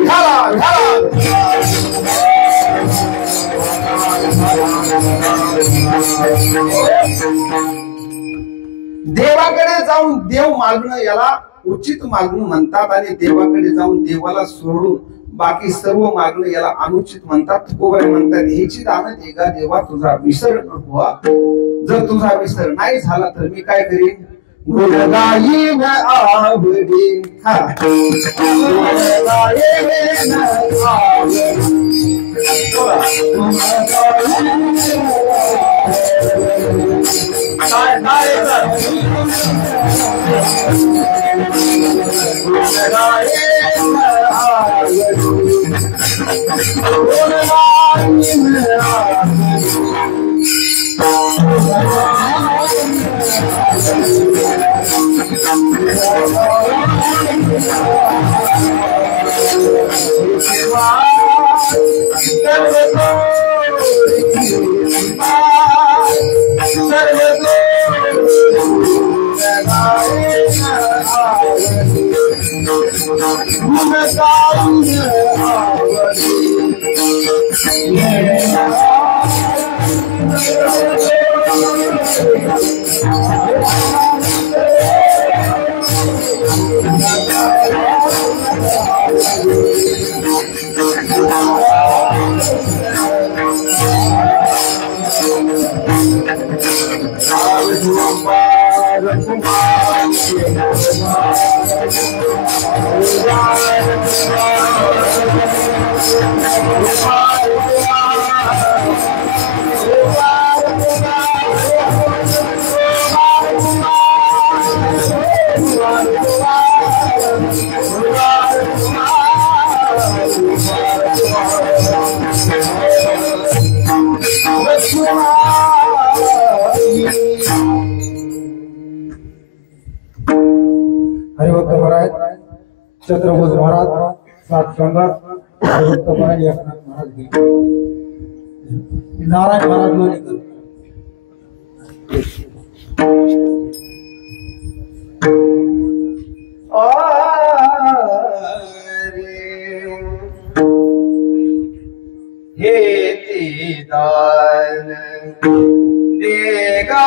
देवाकडे जाऊन देव मागणं याला उचित मागणं म्हणतात आणि देवाकडे जाऊन देवाला सोडून बाकी सर्व मागणं याला अनुचित म्हणतात. तुकोबाई म्हणतात, ह्याची दान देगा देवा तुझा विसर न व्हा. जर तुझा विसर नाही झाला तर मी काय करीन? गुणगायीन आवडी. सर्व हरिभक्त महाराज छत्रपती महाराज सात संघात हरिभक्त महाराज एकनाथ महाराज नारायण महाराज लोणीकर हे दान देगा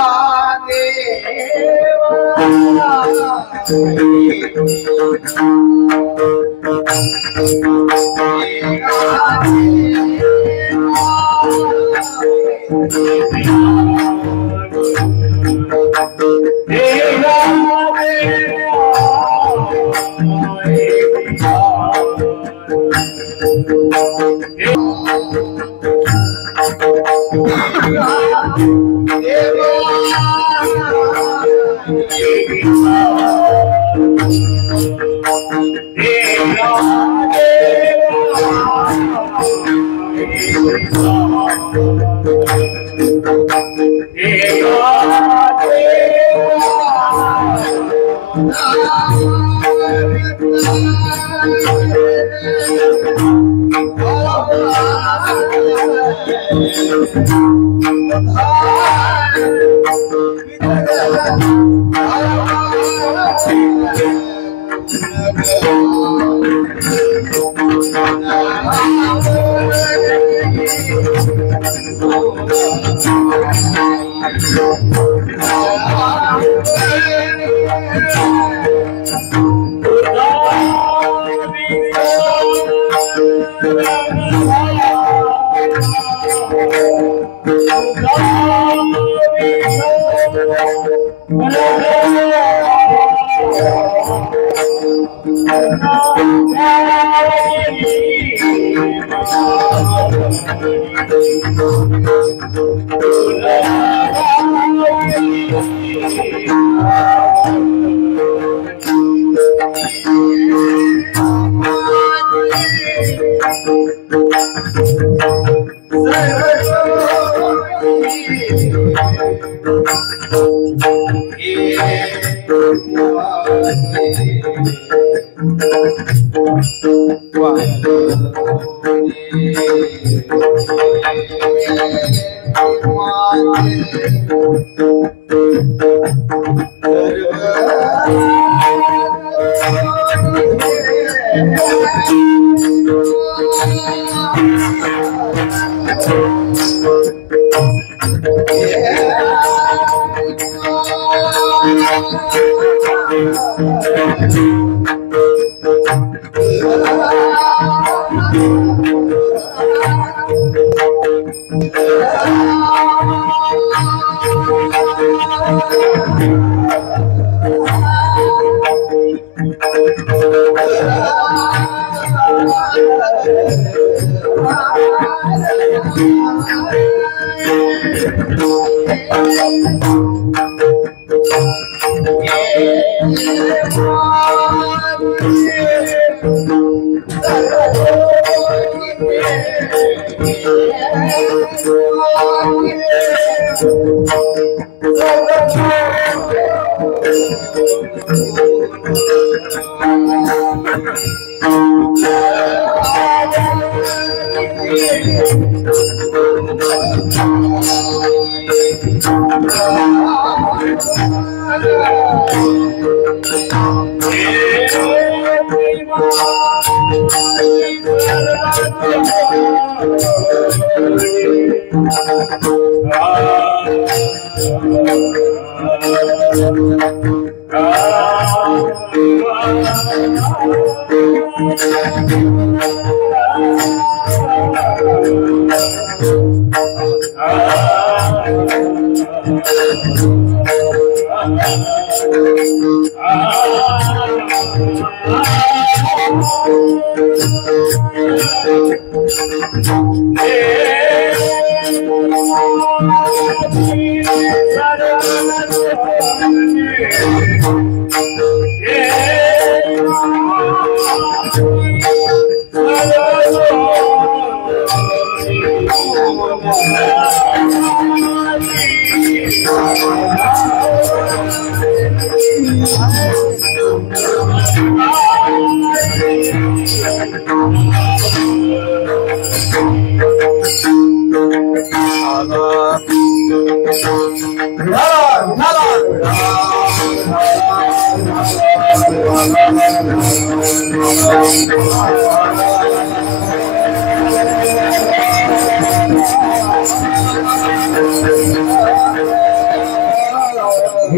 हे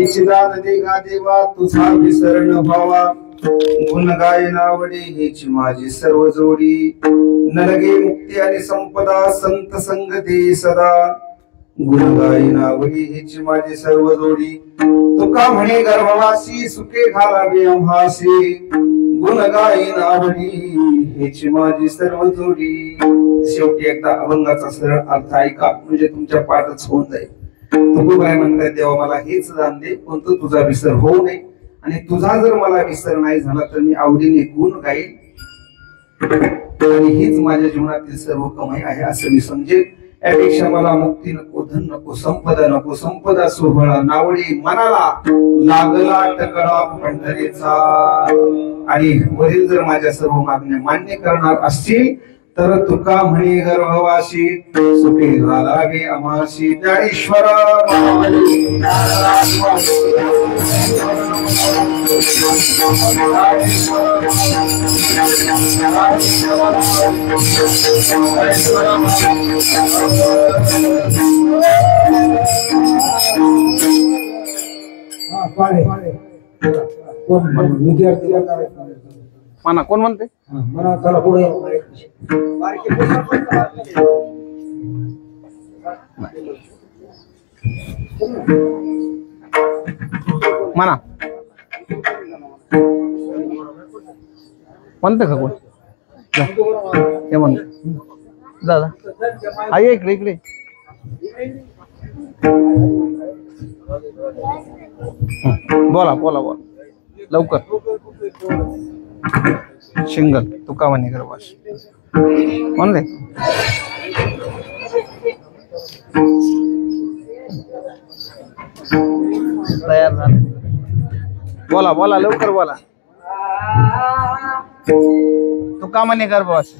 चिदान देगा देवा तुझा विसरण भावा गुण गायनावडी हेची माझी सर्व जोडी नरगे मुक्ती आणि संपदा संत संग दे सदा गुण गायनावडी हेची माझी सर्व जोडी तुका म्हणे गर्भवासी सुखे घालावे आम्हासी गुण गायनावडी हेची माझी सर्व जोडी. शेवटी एकदा अभंगाचा सरळ अर्थ ऐका म्हणजे तुमच्या पाठच होऊन जाईल. तुकोबाई म्हणतात देवा मला हेच दान दे पण तुझा विसर होऊ नये आणि तुझा जर मला विसर नाही झाला तर मी आवडीने गुण गाईल आणि हीच माझ्या जीवनातील सर्व कमाई आहे असं मी समजेल. यापेक्षा मला मुक्ती नको धन नको संपदा सोहळा नावडी मनाला लागला टकळा पंढरीचा. आणि वरील जर माझ्या सर्व मागण्या मान्य करणार असतील तर तुका म्हणे गर्भवासी सुखे घालावे आम्हासी. ज्ञानेश्वर विद्यार्थी म्हणा कोण म्हणते म्हणा चला पुढे म्हणा म्हणते का कोण हे म्हणते दादा हा ये इकडे इकडे बोला बोला बोला लवकर. शिंगल तुका म्हणे गर्भास म्हणले तयार झाले. बोला बोला लवकर बोला. तुका म्हणे गर्भास